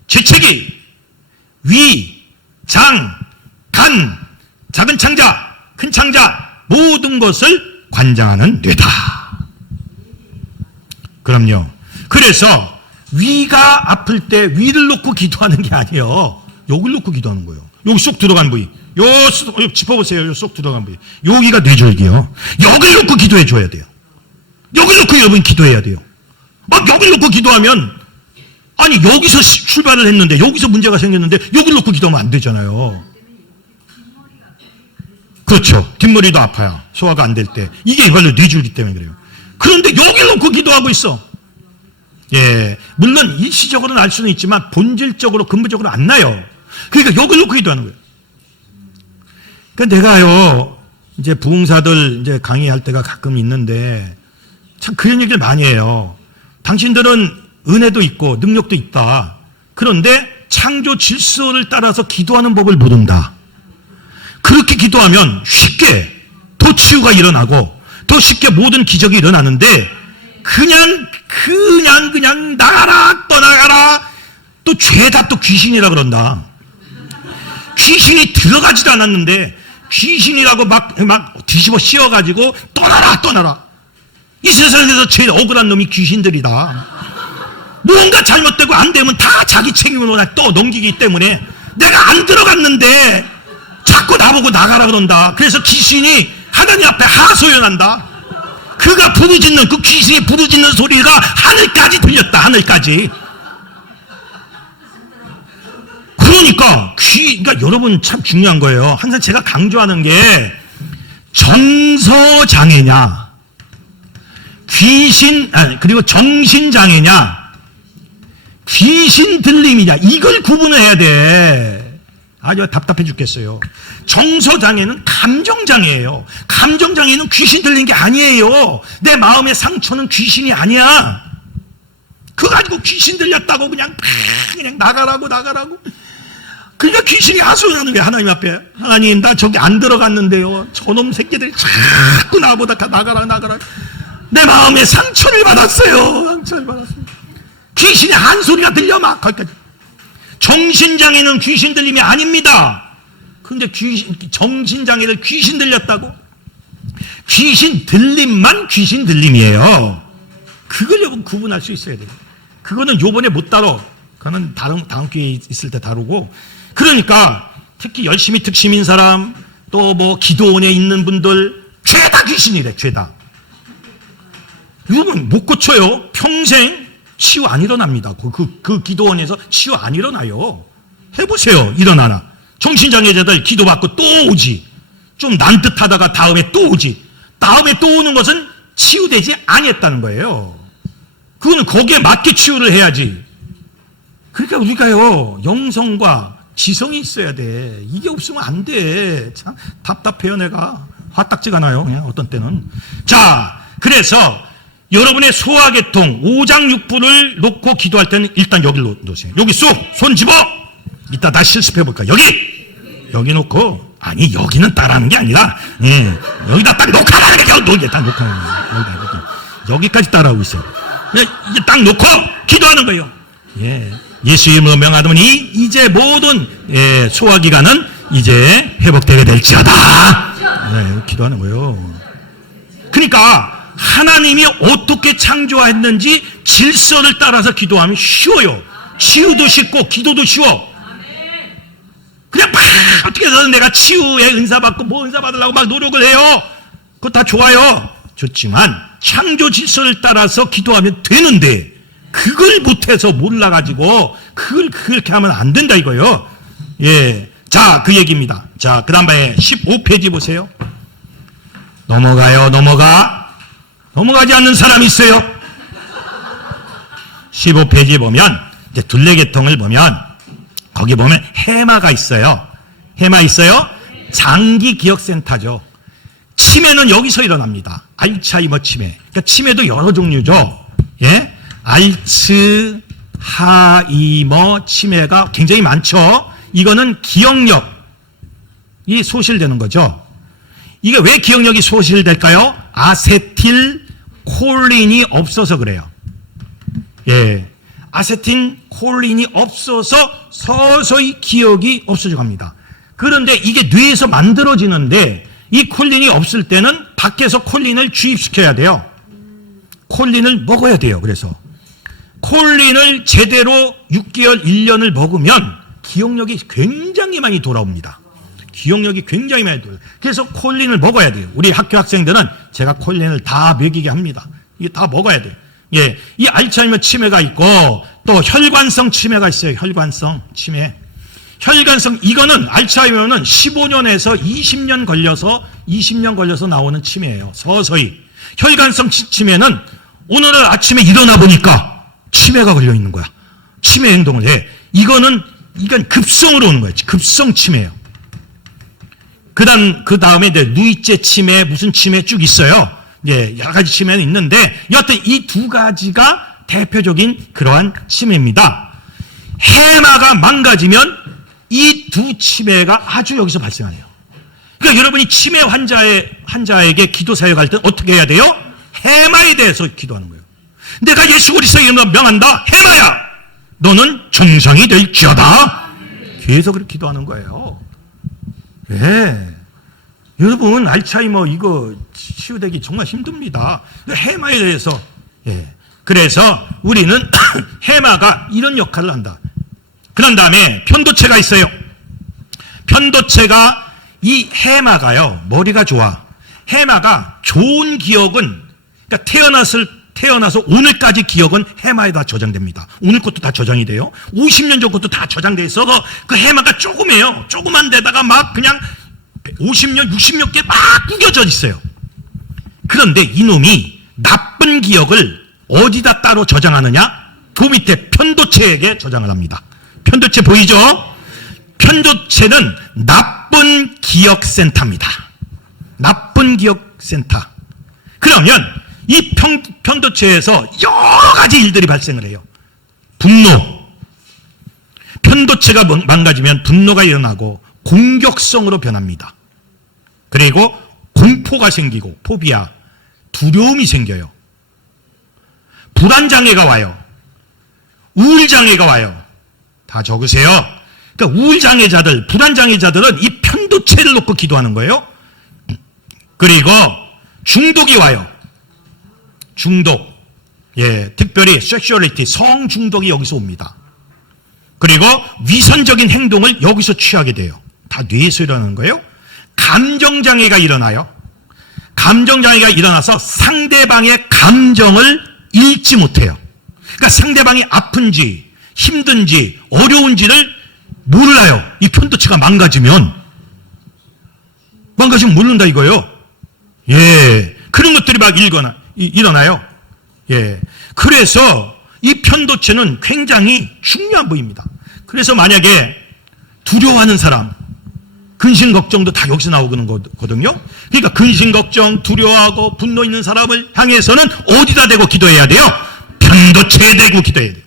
재채기, 위, 장, 간, 작은 창자, 큰 창자, 모든 것을 관장하는 뇌다. 그럼요. 그래서 위가 아플 때 위를 놓고 기도하는 게 아니에요. 여기를 놓고 기도하는 거예요. 여기 쏙 들어간 부위. 여기 짚어보세요. 여기 쏙 들어간 부위. 여기가 뇌줄기요. 여기를 놓고 기도해 줘야 돼요. 여기를 놓고 여러분 기도해야 돼요. 막 여기를 놓고 기도하면 아니 여기서 출발을 했는데 여기서 문제가 생겼는데 여기를 놓고 기도하면 안 되잖아요. 그렇죠. 뒷머리도 아파요. 소화가 안 될 때. 이게 이걸로 뇌줄기 때문에 그래요. 그런데 여기를 놓고 기도하고 있어. 예, 물론 일시적으로는 알 수는 있지만 본질적으로 근본적으로 안 나요. 그러니까 여기를 놓고 기도하는 거예요. 그러니까 내가요 이제 부흥사들 이제 강의할 때가 가끔 있는데 참 그런 얘기를 많이 해요. 당신들은 은혜도 있고 능력도 있다. 그런데 창조 질서를 따라서 기도하는 법을 모른다. 그렇게 기도하면 쉽게 더 치유가 일어나고 더 쉽게 모든 기적이 일어나는데 그냥 나가라 떠나가라 또 죄다 또 귀신이라 그런다. 귀신이 들어가지도 않았는데 귀신이라고 막 뒤집어 씌워가지고 떠나라. 이 세상에서 제일 억울한 놈이 귀신들이다. 뭔가 잘못되고 안 되면 다 자기 책임으로 또 넘기기 때문에 내가 안 들어갔는데 자꾸 나보고 나가라 그런다. 그래서 귀신이 하나님 앞에 하소연한다. 그가 부르짖는 그 귀신이 부르짖는 소리가 하늘까지 들렸다. 하늘까지. 그러니까 여러분 참 중요한 거예요. 항상 제가 강조하는 게 정서장애냐 그리고 정신장애냐 귀신 들림이냐 이걸 구분을 해야 돼. 아주 답답해 죽겠어요. 정서장애는 감정장애예요. 감정장애는 귀신 들린 게 아니에요. 내 마음의 상처는 귀신이 아니야. 그거 가지고 귀신 들렸다고 그냥 나가라고. 그러니까 귀신이 하소연하는 거야. 하나님 앞에. 하나님 나 저기 안 들어갔는데요. 저놈 새끼들이 자꾸 나보다 나가라. 내 마음에 상처를 받았어요. 귀신의 한 소리가 들려 막 거기까지. 정신장애는 귀신 들림이 아닙니다. 그런데 정신장애를 귀신 들렸다고? 귀신 들림만 귀신 들림이에요. 그걸 여러분 구분할 수 있어야 돼요. 그거는 요번에 못 다뤄. 그거는 다음 기회에 있을 때 다루고. 그러니까 특히 열심히 특심인 사람 또 뭐 기도원에 있는 분들 죄다 귀신이래. 죄다. 여러분 못 고쳐요. 평생 치유 안 일어납니다. 그 기도원에서 치유 안 일어나요. 해보세요. 일어나나. 정신장애자들 기도받고 또 오지. 좀 난듯하다가 다음에 또 오지. 다음에 또 오는 것은 치유되지 아니했다는 거예요. 그거는 거기에 맞게 치유를 해야지. 그러니까 우리가요, 영성과 지성이 있어야 돼. 이게 없으면 안 돼. 참 답답해요, 내가. 화딱지가 나요, 그냥 어떤 때는. 자, 그래서 여러분의 소화계통, 오장육부를 놓고 기도할 때는 일단 여기를 놓으세요. 여기 쏙! 손 집어! 이따 다시 실습해볼까? 여기 놓고, 아니, 여기는 따라하는 게 아니라, 여기다 딱 놓고, 여기다 딱 놓고, 여기까지 따라하고 있어요. 이제 딱 놓고, 기도하는 거예요. 예수 이름으로 명하더니, 이제 모든, 소화기관은 이제 회복되게 될지어다. 기도하는 거예요. 그러니까, 하나님이 어떻게 창조했는지 질서를 따라서 기도하면 쉬워요. 치유도 쉽고 기도도 쉬워. 그냥 막 어떻게 해서 내가 치유의 은사 받고 뭐 은사 받으려고 막 노력을 해요. 그거 다 좋아요. 좋지만 창조 질서를 따라서 기도하면 되는데 그걸 못해서 몰라가지고 그걸 그렇게 하면 안 된다 이거요. 자, 그 얘기입니다. 자, 그 다음에 15페이지 보세요. 넘어가지 않는 사람이 있어요. 15페이지 보면 이제 둘레계통을 보면 거기 보면 해마가 있어요. 해마 있어요? 장기기억센터죠. 치매는 여기서 일어납니다. 알츠하이머 치매. 그러니까 치매도 여러 종류죠. 알츠하이머 치매가 굉장히 많죠. 이거는 기억력이 소실되는 거죠. 이게 왜 기억력이 소실될까요? 아세틸콜린이 없어서 그래요. 아세틸콜린이 없어서 서서히 기억이 없어져 갑니다. 그런데 이게 뇌에서 만들어지는데 이 콜린이 없을 때는 밖에서 콜린을 주입시켜야 돼요. 콜린을 먹어야 돼요. 그래서 콜린을 제대로 6개월, 1년을 먹으면 기억력이 굉장히 많이 돌아옵니다. 기억력이 굉장히 많이 돌아요. 그래서 콜린을 먹어야 돼요. 우리 학교 학생들은 제가 콜린을 다 먹이게 합니다. 이게 다 먹어야 돼요. 이 알츠하이머 치매가 있고 또 혈관성 치매가 있어요. 혈관성 치매. 혈관성 이거는 알츠하이머는 15년에서 20년 걸려서 나오는 치매예요. 서서히. 혈관성 치매는 오늘 아침에 일어나 보니까 치매가 걸려 있는 거야. 치매 행동을 해. 이건 급성으로 오는 거예요. 급성 치매예요. 그 다음에 이제 누이째 치매, 무슨 치매 쭉 있어요. 여러 가지 치매는 있는데, 여하튼 이 두 가지가 대표적인 그러한 치매입니다. 해마가 망가지면 이 두 치매가 아주 여기서 발생하네요. 그러니까 여러분이 치매 환자에게 기도 사역할 때 어떻게 해야 돼요? 해마에 대해서 기도하는 거예요. 내가 예수 그리스도의 이름으로 명한다. 해마야! 너는 정상이 될지어다. 계속 그렇게 기도하는 거예요. 여러분 알츠하이머 이거 치유되기 정말 힘듭니다. 해마에 대해서 그래서 우리는 해마가 이런 역할을 한다. 그런 다음에 편도체가 있어요. 편도체가 이 해마가요 머리가 좋아. 해마가 좋은 기억은 그러니까 태어나서 오늘까지 기억은 해마에다 저장됩니다. 오늘 것도 다 저장이 돼요. 50년 전 것도 다 저장돼 있어서 그 해마가 조그매요. 조그만 데다가 막 그냥 50년, 60년 개 막 구겨져 있어요. 그런데 이놈이 나쁜 기억을 어디다 따로 저장하느냐? 그 밑에 편도체에게 저장을 합니다. 편도체 보이죠? 편도체는 나쁜 기억센터입니다. 나쁜 기억센터. 그러면 이 편도체에서 여러 가지 일들이 발생을 해요. 분노. 편도체가 망가지면 분노가 일어나고 공격성으로 변합니다. 그리고 공포가 생기고 포비아, 두려움이 생겨요. 불안장애가 와요. 우울장애가 와요. 다 적으세요. 그러니까 우울장애자들, 불안장애자들은 이 편도체를 놓고 기도하는 거예요. 그리고 중독이 와요. 중독. 특별히 섹슈얼리티, 성 중독이 여기서 옵니다. 그리고 위선적인 행동을 여기서 취하게 돼요. 다 뇌에서 일어나는 거예요. 감정장애가 일어나요. 감정장애가 일어나서 상대방의 감정을 읽지 못해요. 그러니까 상대방이 아픈지 힘든지 어려운지를 몰라요. 이 편도체가 망가지면 모른다 이거예요. 그런 것들이 막 일어나요. 예. 그래서 이 편도체는 굉장히 중요한 부위입니다. 그래서 만약에 두려워하는 사람, 근심 걱정도 다 여기서 나오는 거거든요. 그러니까 근심 걱정, 두려워하고 분노 있는 사람을 향해서는 어디다 대고 기도해야 돼요? 편도체에 대고 기도해야 돼요.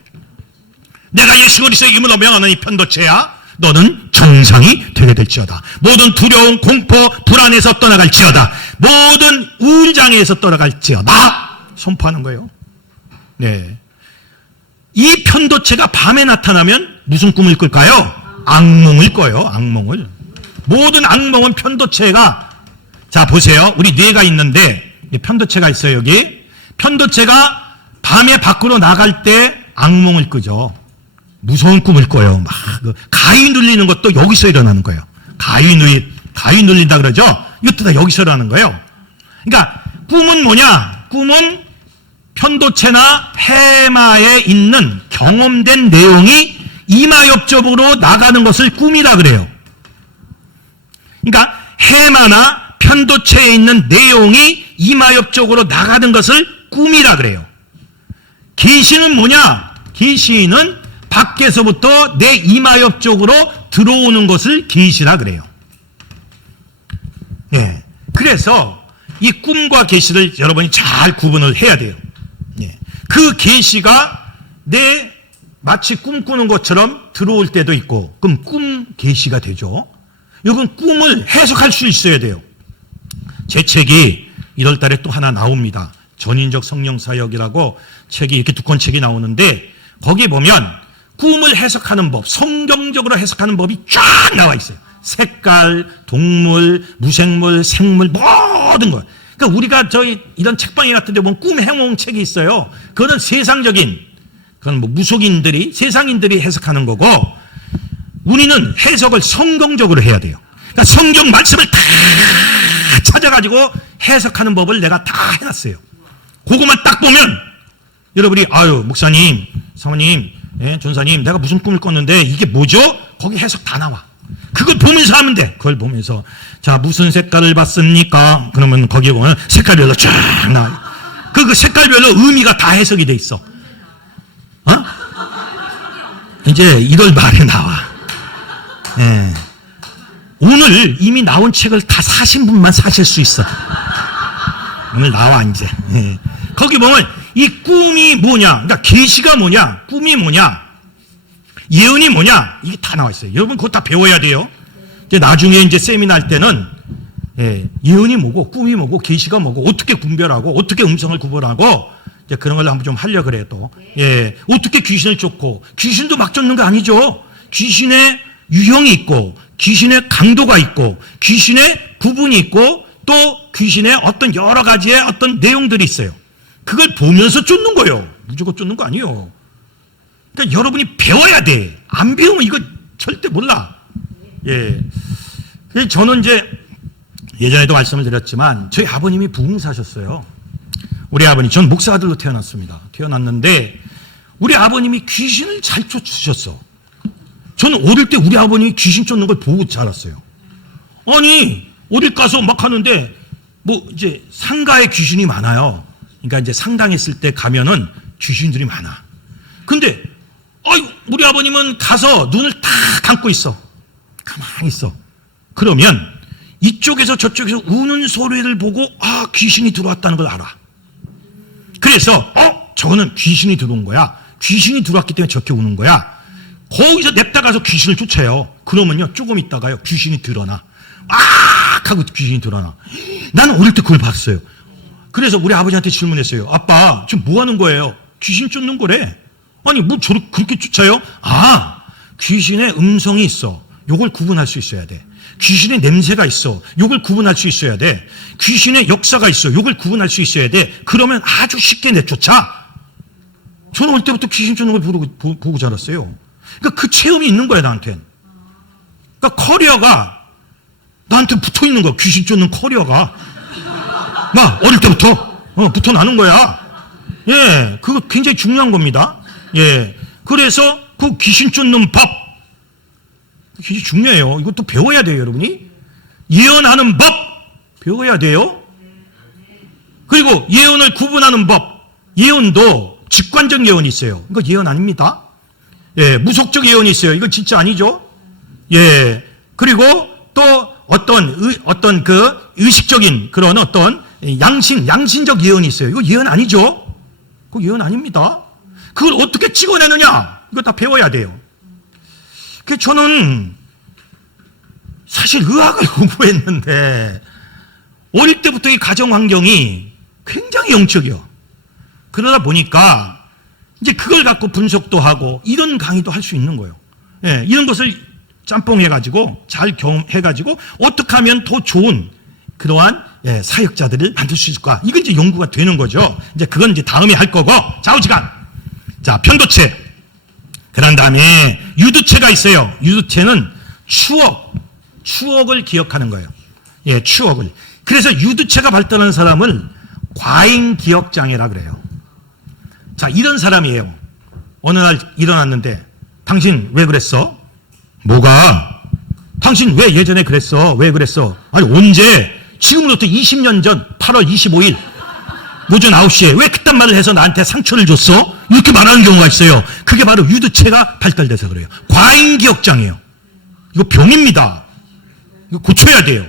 내가 예수 그리스도의 이름으로 명하는 이 편도체야, 너는 정상이 되게 될지어다. 모든 두려움, 공포, 불안에서 떠나갈지어다. 모든 우울장애에서 떠나갈지어다. 선포하는 거예요. 네. 이 편도체가 밤에 나타나면 무슨 꿈을 꿀까요? 악몽을 꿔요. 악몽을. 모든 악몽은 편도체가, 자 보세요. 우리 뇌가 있는데 편도체가 있어요. 여기 편도체가 밤에 밖으로 나갈 때 악몽을 꾸죠. 무서운 꿈을 꿔요. 막 가위 눌리는 것도 여기서 일어나는 거예요. 가위 눌린다 그러죠. 이것도 다 여기서 일어나는 거예요. 그러니까 꿈은 뭐냐? 꿈은 편도체나 해마에 있는 경험된 내용이 이마 옆쪽으로 나가는 것을 꿈이라 그래요. 그러니까 해마나 편도체에 있는 내용이 이마 옆쪽으로 나가는 것을 꿈이라 그래요. 계시는 뭐냐? 계시는 밖에서부터 내 이마 옆쪽으로 들어오는 것을 계시라 그래요. 예. 그래서 이 꿈과 계시를 여러분이 잘 구분을 해야 돼요. 예. 그 계시가 내 마치 꿈꾸는 것처럼 들어올 때도 있고, 그럼 꿈 계시가 되죠. 이건 꿈을 해석할 수 있어야 돼요. 제 책이 1월 달에 또 하나 나옵니다. 전인적 성령 사역이라고 책이, 이렇게 두꺼운 책이 나오는데, 거기 보면 꿈을 해석하는 법, 성경적으로 해석하는 법이 쫙 나와 있어요. 색깔, 동물, 무생물, 생물, 모든 거. 그러니까 우리가 이런 책방에 같은 데 보면 꿈 해몽 책이 있어요. 그거는 세상적인, 그건 뭐 무속인들이, 세상인들이 해석하는 거고, 우리는 해석을 성경적으로 해야 돼요. 그러니까 성경 말씀을 다 찾아가지고 해석하는 법을 내가 다 해놨어요. 그거만 딱 보면 여러분이, 아유 목사님, 사모님, 예, 전사님, 내가 무슨 꿈을 꿨는데 이게 뭐죠? 거기 해석 다 나와. 그걸 보면서 하면 돼. 그걸 보면서, 자 무슨 색깔을 봤습니까? 그러면 거기에 보면 색깔별로 쫙 나와요. 그 색깔별로 의미가 다 해석이 돼 있어. 어? 이제 1월 말에 나와. 예. 오늘 이미 나온 책을 다 사신 분만 사실 수 있어. 오늘 나와 이제. 예. 거기 보면 이 꿈이 뭐냐, 그러니까 계시가 뭐냐, 꿈이 뭐냐, 예언이 뭐냐, 이게 다 나와 있어요. 여러분 그거 다 배워야 돼요. 이제 나중에 이제 세미나 할 때는 예언이 뭐고, 꿈이 뭐고, 계시가 뭐고, 어떻게 분별하고, 어떻게 음성을 구분하고, 이제 그런 걸 한번 좀 하려 그래요 또. 예, 어떻게 귀신을 쫓고, 귀신도 막 쫓는 거 아니죠. 귀신의 유형이 있고, 귀신의 강도가 있고, 귀신의 구분이 있고, 또 귀신의 어떤 여러 가지의 어떤 내용들이 있어요. 그걸 보면서 쫓는 거예요. 무조건 쫓는 거 아니에요. 그러니까 여러분이 배워야 돼. 안 배우면 이거 절대 몰라. 예. 그래서 저는 이제 예전에도 말씀을 드렸지만 저희 아버님이 부흥사셨어요. 우리 아버님, 전 목사 아들로 태어났습니다. 태어났는데 우리 아버님이 귀신을 잘 쫓으셨어. 저는 어릴 때 우리 아버님이 귀신 쫓는 걸 보고 자랐어요. 아니, 어딜 가서 막 하는데 뭐 이제 상가에 귀신이 많아요. 그러니까 이제 상당했을 때 가면은 귀신들이 많아. 근데 우리 아버님은 가서 눈을 딱 감고 있어. 가만히 있어. 그러면 이쪽에서 저쪽에서 우는 소리를 보고 귀신이 들어왔다는 걸 알아. 그래서 저거는 귀신이 들어온 거야. 귀신이 들어왔기 때문에 저렇게 우는 거야. 거기서 냅다 가서 귀신을 쫓아요. 그러면요 조금 있다가요 귀신이 드러나. 하고 귀신이 드러나. 나는 어릴 때 그걸 봤어요. 그래서 우리 아버지한테 질문했어요. 아빠 지금 뭐 하는 거예요? 귀신 쫓는 거래. 아니 뭐 저렇게 그렇게 쫓아요? 귀신의 음성이 있어. 요걸 구분할 수 있어야 돼. 귀신의 냄새가 있어. 요걸 구분할 수 있어야 돼. 귀신의 역사가 있어. 요걸 구분할 수 있어야 돼. 그러면 아주 쉽게 내쫓아. 저는 어릴 때부터 귀신 쫓는 걸 보고 자랐어요. 그러니까 그 체험이 있는 거야 나한테는. 그러니까 커리어가 나한테 붙어 있는 거야. 귀신 쫓는 커리어가 막 어릴 때부터 붙어 나는 거야. 예, 그거 굉장히 중요한 겁니다. 예, 그래서 그 귀신 쫓는 법 굉장히 중요해요. 이것도 배워야 돼요, 여러분이. 예언하는 법 배워야 돼요. 그리고 예언을 구분하는 법 예언도 직관적 예언이 있어요. 이거 예언 아닙니다. 예, 무속적 예언이 있어요. 이거 진짜 아니죠. 예, 그리고 또 어떤 그 의식적인 그런 어떤 양신적 예언이 있어요. 이거 예언 아니죠. 그거 예언 아닙니다. 그걸 어떻게 찍어내느냐? 이거 다 배워야 돼요. 그래서 저는 사실 의학을 공부했는데 어릴 때부터 이 가정 환경이 굉장히 영적이요. 그러다 보니까 이제 그걸 갖고 분석도 하고 이런 강의도 할 수 있는 거예요. 예, 이런 것을 짬뽕해가지고 잘 경험해가지고 어떻게 하면 더 좋은 그러한 사역자들을 만들 수 있을까? 이건 이제 연구가 되는 거죠. 이제 그건 이제 다음에 할 거고. 좌우지간. 자, 편도체. 그런 다음에 유두체가 있어요. 유두체는 추억을 기억하는 거예요. 예, 추억을. 그래서 유두체가 발달한 사람을 과잉 기억 장애라 그래요. 자, 이런 사람이에요. 어느 날 일어났는데 당신 왜 그랬어? 뭐가? 당신 왜 예전에 그랬어? 왜 그랬어? 아니 언제? 지금으로부터 20년 전 8월 25일 오전 9시에 왜 그딴 말을 해서 나한테 상처를 줬어? 이렇게 말하는 경우가 있어요. 그게 바로 유두체가 발달돼서 그래요. 과잉 기억장애예요. 이거 병입니다. 이거 고쳐야 돼요.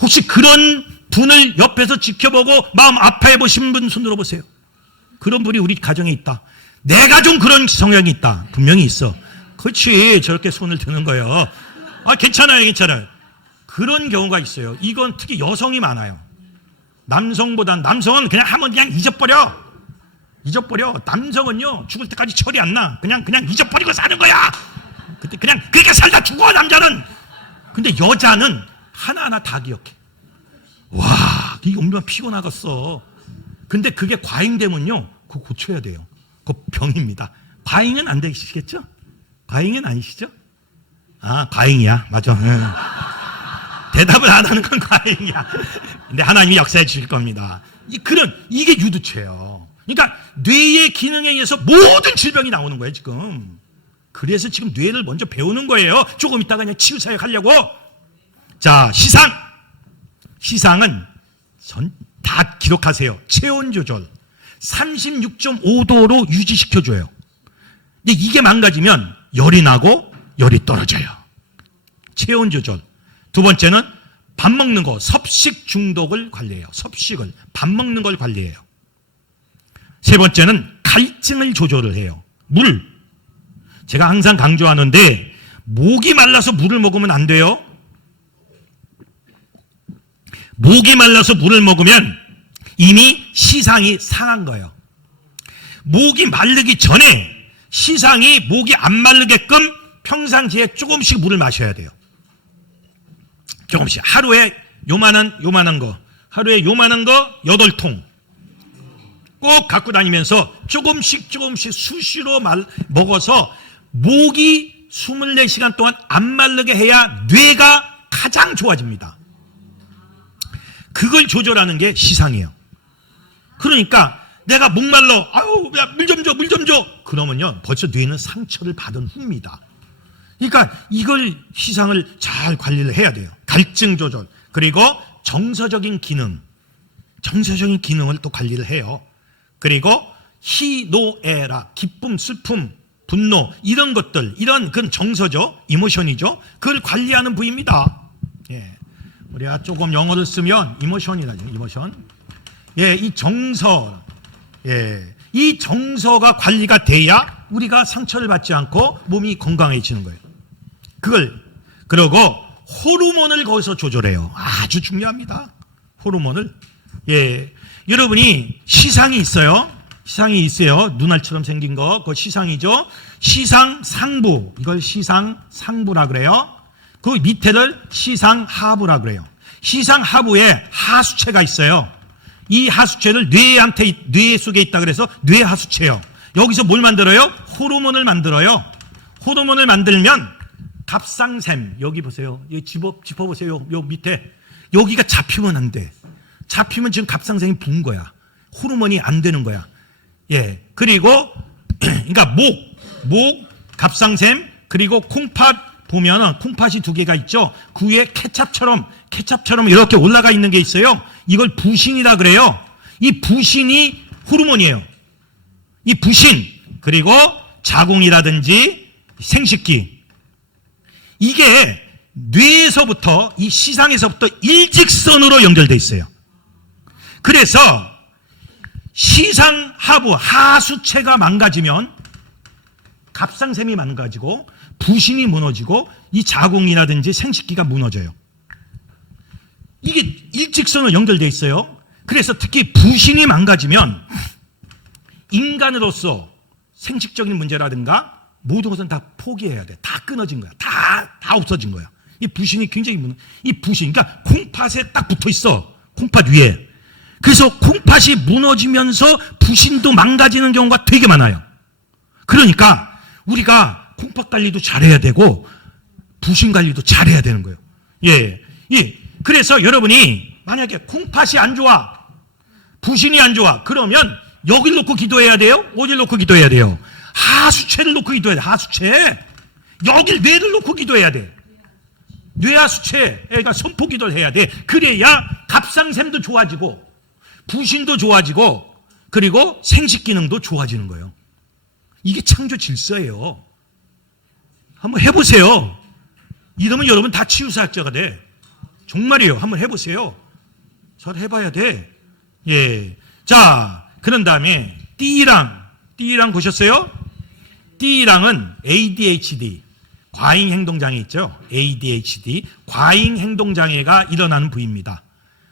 혹시 그런 분을 옆에서 지켜보고 마음 아파해 보신 분 손 들어보세요. 그런 분이 우리 가정에 있다. 내가 좀 그런 성향이 있다. 분명히 있어. 그렇지. 저렇게 손을 드는 거예요. 아, 괜찮아요. 괜찮아요. 그런 경우가 있어요. 이건 특히 여성이 많아요. 남성보단 남성은 그냥 하면 그냥 잊어버려. 남성은요 죽을 때까지 철이 안 나. 그냥 잊어버리고 사는 거야. 그냥 그렇게 살다 죽어 남자는. 근데 여자는 하나하나 다 기억해. 와, 이게 얼마나 피곤하겠어. 근데 그게 과잉되면요 그거 고쳐야 돼요. 그거 병입니다. 과잉은 안 되시겠죠? 과잉은 아니시죠? 아, 과잉이야. 맞아. 대답을 안 하는 건 과잉이야. 근데 하나님이 역사해 주실 겁니다. 이게 유두체예요. 그러니까 뇌의 기능에 의해서 모든 질병이 나오는 거예요, 지금. 그래서 지금 뇌를 먼저 배우는 거예요. 조금 있다가 그냥 치유사역 하려고. 자, 시상은 다 기록하세요. 체온 조절 36.5도로 유지시켜줘요. 근데 이게 망가지면 열이 나고 열이 떨어져요. 체온 조절. 두 번째는 밥 먹는 거, 섭식 중독을 관리해요. 섭식을, 밥 먹는 걸 관리해요. 세 번째는 갈증을 조절을 해요. 물. 제가 항상 강조하는데 목이 말라서 물을 먹으면 안 돼요. 목이 말라서 물을 먹으면 이미 시상이 상한 거예요. 목이 마르기 전에 시상이 목이 안 마르게끔 평상시에 조금씩 물을 마셔야 돼요. 조금씩. 하루에 요만한 거 하루에 요만한 거 8통 꼭 갖고 다니면서 조금씩 수시로 먹어서 목이 24시간 동안 안 마르게 해야 뇌가 가장 좋아집니다. 그걸 조절하는 게 시상이에요. 그러니까 내가 목말라, 아유, 야, 물 좀 줘. 그러면요, 벌써 뇌는 상처를 받은 후입니다. 그러니까 이걸 시상을 잘 관리를 해야 돼요. 갈증 조절, 그리고 정서적인 기능을 또 관리를 해요. 그리고 희노애락, 기쁨, 슬픔, 분노, 이런 것들, 이런 그런 정서죠, 이모션이죠. 그걸 관리하는 부위입니다. 예. 우리가 조금 영어를 쓰면 이모션이라죠, 이모션. 예, 이 정서, 이 정서가 관리가 돼야 우리가 상처를 받지 않고 몸이 건강해지는 거예요. 그러고 호르몬을 거기서 조절해요. 아주 중요합니다. 호르몬을. 예, 여러분이 시상이 있어요. 눈알처럼 생긴 거, 그거 시상이죠. 시상상부, 이걸 시상상부라 그래요. 그 밑에를 시상하부라 그래요. 시상하부에 하수체가 있어요. 이 하수체를 뇌 속에 있다 그래서 뇌하수체요. 여기서 뭘 만들어요? 호르몬을 만들어요. 호르몬을 만들면 갑상샘, 여기 보세요. 여기 짚어보세요. 요 밑에. 여기가 잡히면 안 돼. 잡히면 지금 갑상샘이 분 거야. 호르몬이 안 되는 거야. 예. 그리고, 그러니까 목, 갑상샘, 그리고 콩팥 보면 콩팥이 2개가 있죠. 그 위에 케찹처럼 이렇게 올라가 있는 게 있어요. 이걸 부신이라 그래요. 이 부신이 호르몬이에요. 이 부신, 그리고 자궁이라든지 생식기, 이게 뇌에서부터, 이 시상에서부터 일직선으로 연결되어 있어요. 그래서 시상 하부 하수체가 망가지면 갑상샘이 망가지고 부신이 무너지고 이 자궁이라든지 생식기가 무너져요. 이게 일직선으로 연결되어 있어요. 그래서 특히 부신이 망가지면 인간으로서 생식적인 문제라든가 모든 것은 다 포기해야 돼. 다 끊어진 거야. 다 없어진 거야. 이 부신이 굉장히 이 부신, 그러니까 콩팥에 딱 붙어 있어. 콩팥 위에. 그래서 콩팥이 무너지면서 부신도 망가지는 경우가 되게 많아요. 그러니까 우리가 콩팥 관리도 잘해야 되고 부신 관리도 잘해야 되는 거예요. 예. 그래서 여러분이 만약에 콩팥이 안 좋아, 부신이 안 좋아, 그러면 여길 놓고 기도해야 돼요? 어딜 놓고 기도해야 돼요? 하수체를 놓고 기도해야 돼. 하수체. 여길 뇌를 놓고 기도해야 돼. 뇌하수체, 그러니까 선포 기도를 해야 돼. 그래야 갑상샘도 좋아지고 부신도 좋아지고 그리고 생식 기능도 좋아지는 거예요. 이게 창조 질서예요. 한번 해보세요. 이러면 여러분 다 치유사역자가 돼. 정말이에요. 한번 해보세요. 잘 해봐야 돼. 예. 자, 그런 다음에 D랑 보셨어요? D랑은 ADHD, 과잉행동장애 있죠? ADHD, 과잉행동장애가 일어나는 부위입니다.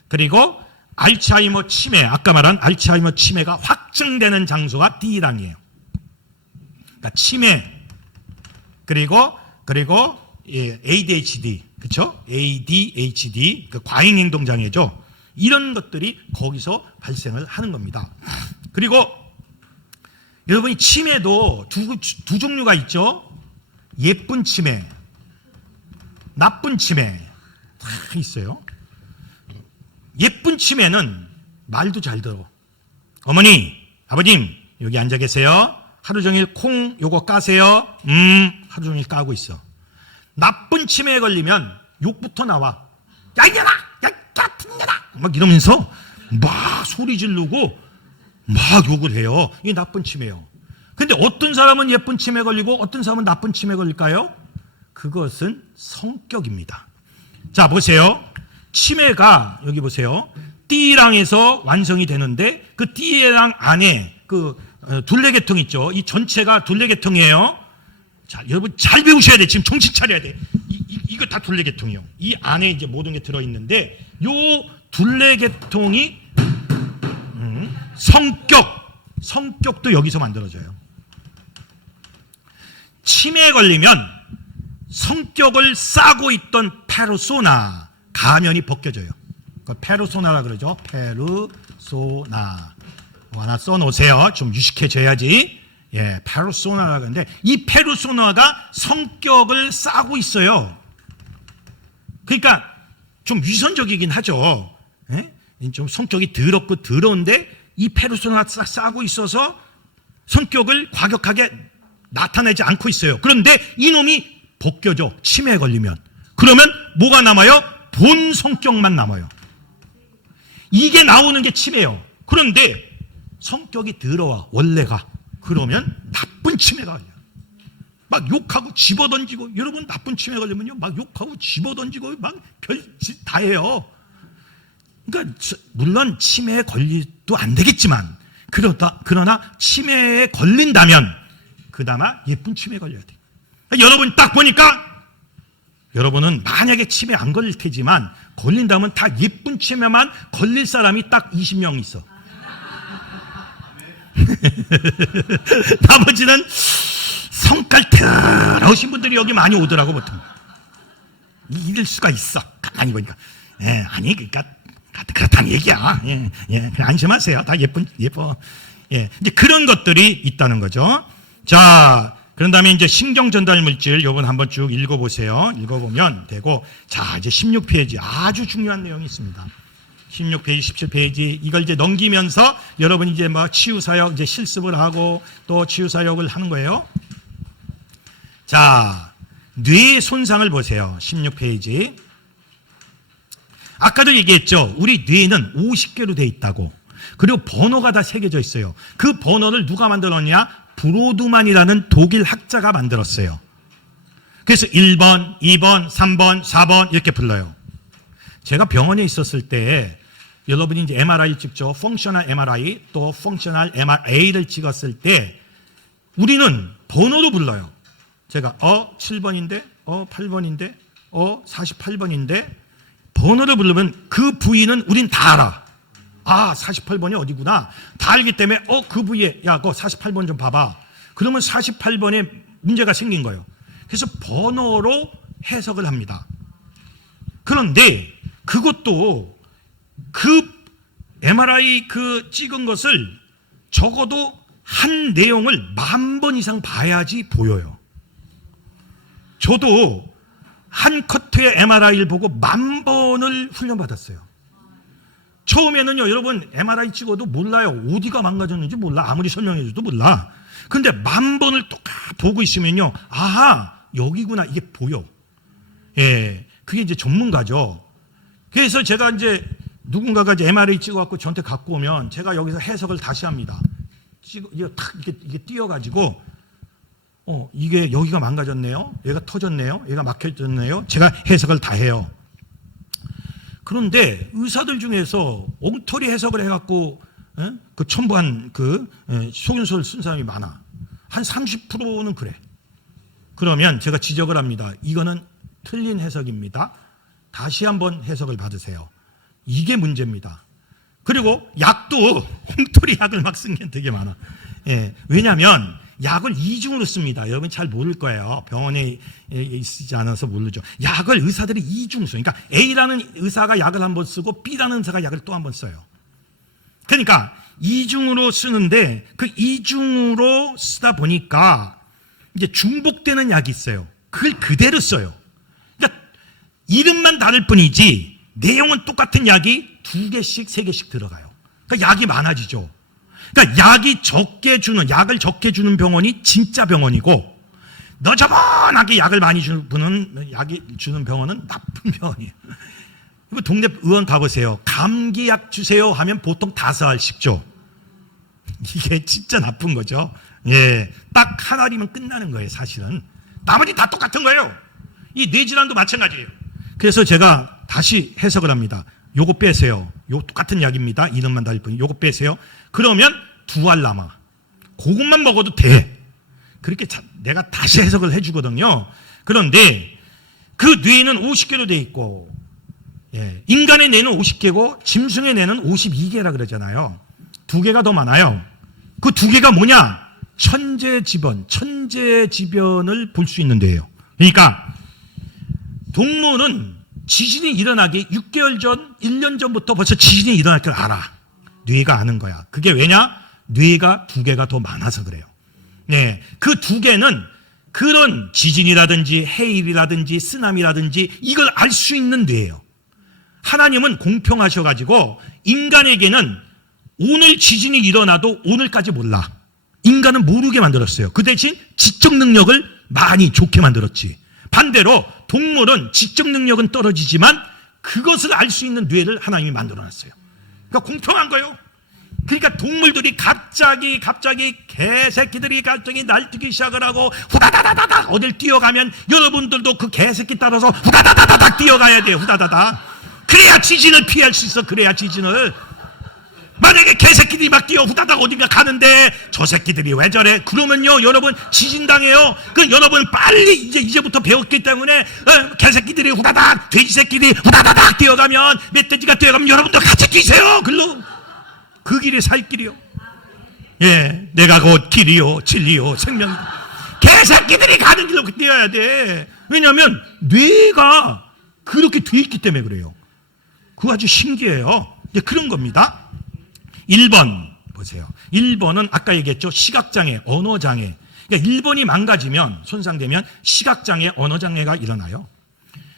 그리고 알츠하이머 치매, 아까 말한 알츠하이머 치매가 확증되는 장소가 D랑이에요. 그러니까 치매, 그리고 ADHD, 그렇죠? ADHD, 그 과잉행동장애죠. 이런 것들이 거기서 발생을 하는 겁니다. 그리고 여러분이 치매도 두 종류가 있죠. 예쁜 치매, 나쁜 치매 다 있어요. 예쁜 치매는 말도 잘 들어. 어머니, 아버님 여기 앉아 계세요. 하루 종일 콩 요거 까세요. 하루 종일 까고 있어. 나쁜 치매에 걸리면 욕부터 나와. 야 이년아, 야 같은 년아, 막 이러면서 막 소리 지르고 막 욕을 해요. 이게 나쁜 치매예요. 근데 어떤 사람은 예쁜 치매 걸리고 어떤 사람은 나쁜 치매 걸릴까요? 그것은 성격입니다. 자, 보세요. 치매가 여기 보세요. D랑에서 완성이 되는데 그 D랑 안에 그 둘레계통 있죠. 이 전체가 둘레계통이에요. 자, 여러분 잘 배우셔야 돼. 지금 정신 차려야 돼. 이거 다 둘레계통이요. 이 안에 이제 모든 게 들어 있는데 요 둘레계통이 성격도 여기서 만들어져요. 치매에 걸리면 성격을 싸고 있던 페르소나, 가면이 벗겨져요. 그 페르소나라 그러죠. 페르소나. 뭐 하나 써놓으세요. 좀 유식해져야지. 예, 페르소나라 그러는데 이 페르소나가 성격을 싸고 있어요. 그러니까 좀 위선적이긴 하죠. 예? 좀 성격이 더럽고 더러운데 이 페르소나가 싸고 있어서 성격을 과격하게 나타내지 않고 있어요. 그런데 이놈이 벗겨져. 치매에 걸리면. 그러면 뭐가 남아요? 본 성격만 남아요. 이게 나오는 게 치매예요. 그런데 성격이 더러워. 원래가. 그러면 나쁜 치매가 걸려요. 막 욕하고 집어던지고, 여러분 나쁜 치매 걸리면요 막 욕하고 집어던지고 막 별짓 다 해요. 그러니까 물론 치매에 걸리도 안 되겠지만 그러나 치매에 걸린다면 그나마 예쁜 치매에 걸려야 돼. 그러니까 여러분 딱 보니까 여러분은 만약에 치매 안 걸릴 테지만 걸린다면 다 예쁜 치매만 걸릴 사람이 딱 20명 있어. 나머지는 성깔 더러우신 분들이 여기 많이 오더라고. 보통 이럴 수가 있어. 가만히 보니까. 예, 아니 그러니까 그렇다는 얘기야. 예, 안심하세요. 다 예뻐. 예, 이제 그런 것들이 있다는 거죠. 자, 그런 다음에 이제 신경 전달 물질 요번 한번 쭉 읽어보세요. 읽어보면 되고, 자, 이제 16페이지 아주 중요한 내용이 있습니다. 16페이지, 17페이지 이걸 이제 넘기면서 여러분 이제 뭐 치유사역 이제 실습을 하고 또 치유사역을 하는 거예요. 자, 뇌 손상을 보세요. 16페이지. 아까도 얘기했죠. 우리 뇌는 50개로 돼 있다고. 그리고 번호가 다 새겨져 있어요. 그 번호를 누가 만들었냐? 브로드만이라는 독일 학자가 만들었어요. 그래서 1번, 2번, 3번, 4번 이렇게 불러요. 제가 병원에 있었을 때 여러분이 이제 MRI 찍죠. 펑셔널 MRI 또 펑셔널 MRA를 찍었을 때 우리는 번호로 불러요. 제가 7번인데 8번인데 48번인데 번호를 부르면 그 부위는 우린 다 알아. 48번이 어디구나. 다 알기 때문에 그 부위에 야, 그거 48번 좀 봐봐. 그러면 48번에 문제가 생긴 거예요. 그래서 번호로 해석을 합니다. 그런데 그것도 그 MRI 그 찍은 것을 적어도 한 내용을 10,000번 이상 봐야지 보여요. 저도 한 커트의 MRI를 보고 10,000번을 훈련받았어요. 처음에는요, 여러분 MRI 찍어도 몰라요. 어디가 망가졌는지 몰라. 아무리 설명해줘도 몰라. 근데 10,000번을 똑같이 보고 있으면요, 아하, 여기구나, 이게 보여. 예, 그게 이제 전문가죠. 그래서 제가 이제 누군가가 이제 MRI 찍어갖고 저한테 갖고 오면 제가 여기서 해석을 다시 합니다. 이게 띄어가지고, 이게 여기가 망가졌네요. 얘가 터졌네요. 얘가 막혀졌네요. 제가 해석을 다 해요. 그런데 의사들 중에서 엉터리 해석을 해갖고, 그 첨부한 속임수를 쓴 사람이 많아. 한 30%는 그래. 그러면 제가 지적을 합니다. 이거는 틀린 해석입니다. 다시 한번 해석을 받으세요. 이게 문제입니다. 그리고 약도 엉터리 약을 막 쓴 게 되게 많아. 예, 왜냐하면 약을 이중으로 씁니다. 여러분 잘 모를 거예요. 병원에 있지 않아서 모르죠. 약을 의사들이 이중 써. 그러니까 A라는 의사가 약을 한번 쓰고 B라는 의사가 약을 또 한번 써요. 그러니까 이중으로 쓰는데 그 이중으로 쓰다 보니까 이제 중복되는 약이 있어요. 그걸 그대로 써요. 그러니까 이름만 다를 뿐이지 내용은 똑같은 약이 2개씩 3개씩 들어가요. 그러니까 약이 많아지죠. 그러니까 약을 적게 주는 병원이 진짜 병원이고, 너저분하게 약을 많이 주는 병원은 나쁜 병원이에요. 이거 동네 의원 가보세요. 감기약 주세요 하면 보통 5알씩 줘. 이게 진짜 나쁜 거죠. 예, 딱 한 알이면 끝나는 거예요, 사실은. 나머지 다 똑같은 거예요. 이 뇌질환도 마찬가지예요. 그래서 제가 다시 해석을 합니다. 요거 빼세요. 요 똑같은 약입니다. 이름만 다를 뿐. 요거 빼세요. 그러면 2알 남아. 그것만 먹어도 돼. 그렇게 내가 다시 해석을 해주거든요. 그런데 그 뇌는 50개로 돼 있고, 예, 인간의 뇌는 50개고 짐승의 뇌는 52개라 그러잖아요. 2개가 더 많아요. 그 2개가 뭐냐? 천재지변을 볼 수 있는 뇌예요. 그러니까 동물은 지진이 일어나기 6개월 전, 1년 전부터 벌써 지진이 일어날 걸 알아. 뇌가 아는 거야. 그게 왜냐? 뇌가 2개가 더 많아서 그래요. 네, 그 2개는 그런 지진이라든지 해일이라든지 쓰나미라든지 이걸 알 수 있는 뇌예요. 하나님은 공평하셔가지고 인간에게는 오늘 지진이 일어나도 오늘까지 몰라. 인간은 모르게 만들었어요. 그 대신 지적 능력을 많이 좋게 만들었지. 반대로 동물은 지적 능력은 떨어지지만 그것을 알 수 있는 뇌를 하나님이 만들어놨어요. 그러니까 공평한 거예요. 그러니까 동물들이 갑자기 개새끼들이 갑자기 날뛰기 시작을 하고 후다다다다닥 어딜 뛰어가면 여러분들도 그 개새끼 따라서 후다다다다닥 뛰어가야 돼요. 후다다닥. 그래야 지진을 피할 수 있어. 그래야 지진을. 만약에 개새끼들이 막 뛰어 후다닥 어딘가 가는데 저 새끼들이 왜 저래? 그러면요 여러분 지진당해요. 그 여러분 빨리 이제부터 배웠기 때문에 개새끼들이 후다닥 돼지 새끼들이 후다다닥 뛰어가면 멧돼지가 뛰어가면 여러분도 같이 뛰세요. 글로 그 길이 살 길이요. 예, 내가 곧 길이요 진리요 생명. 개새끼들이 가는 길로 뛰어야 돼. 왜냐하면 뇌가 그렇게 돼 있기 때문에 그래요. 그거 아주 신기해요. 이제 그런 겁니다. 1번 보세요. 1번은 아까 얘기했죠. 시각장애, 언어장애. 그러니까 1번이 망가지면, 손상되면 시각장애, 언어장애가 일어나요.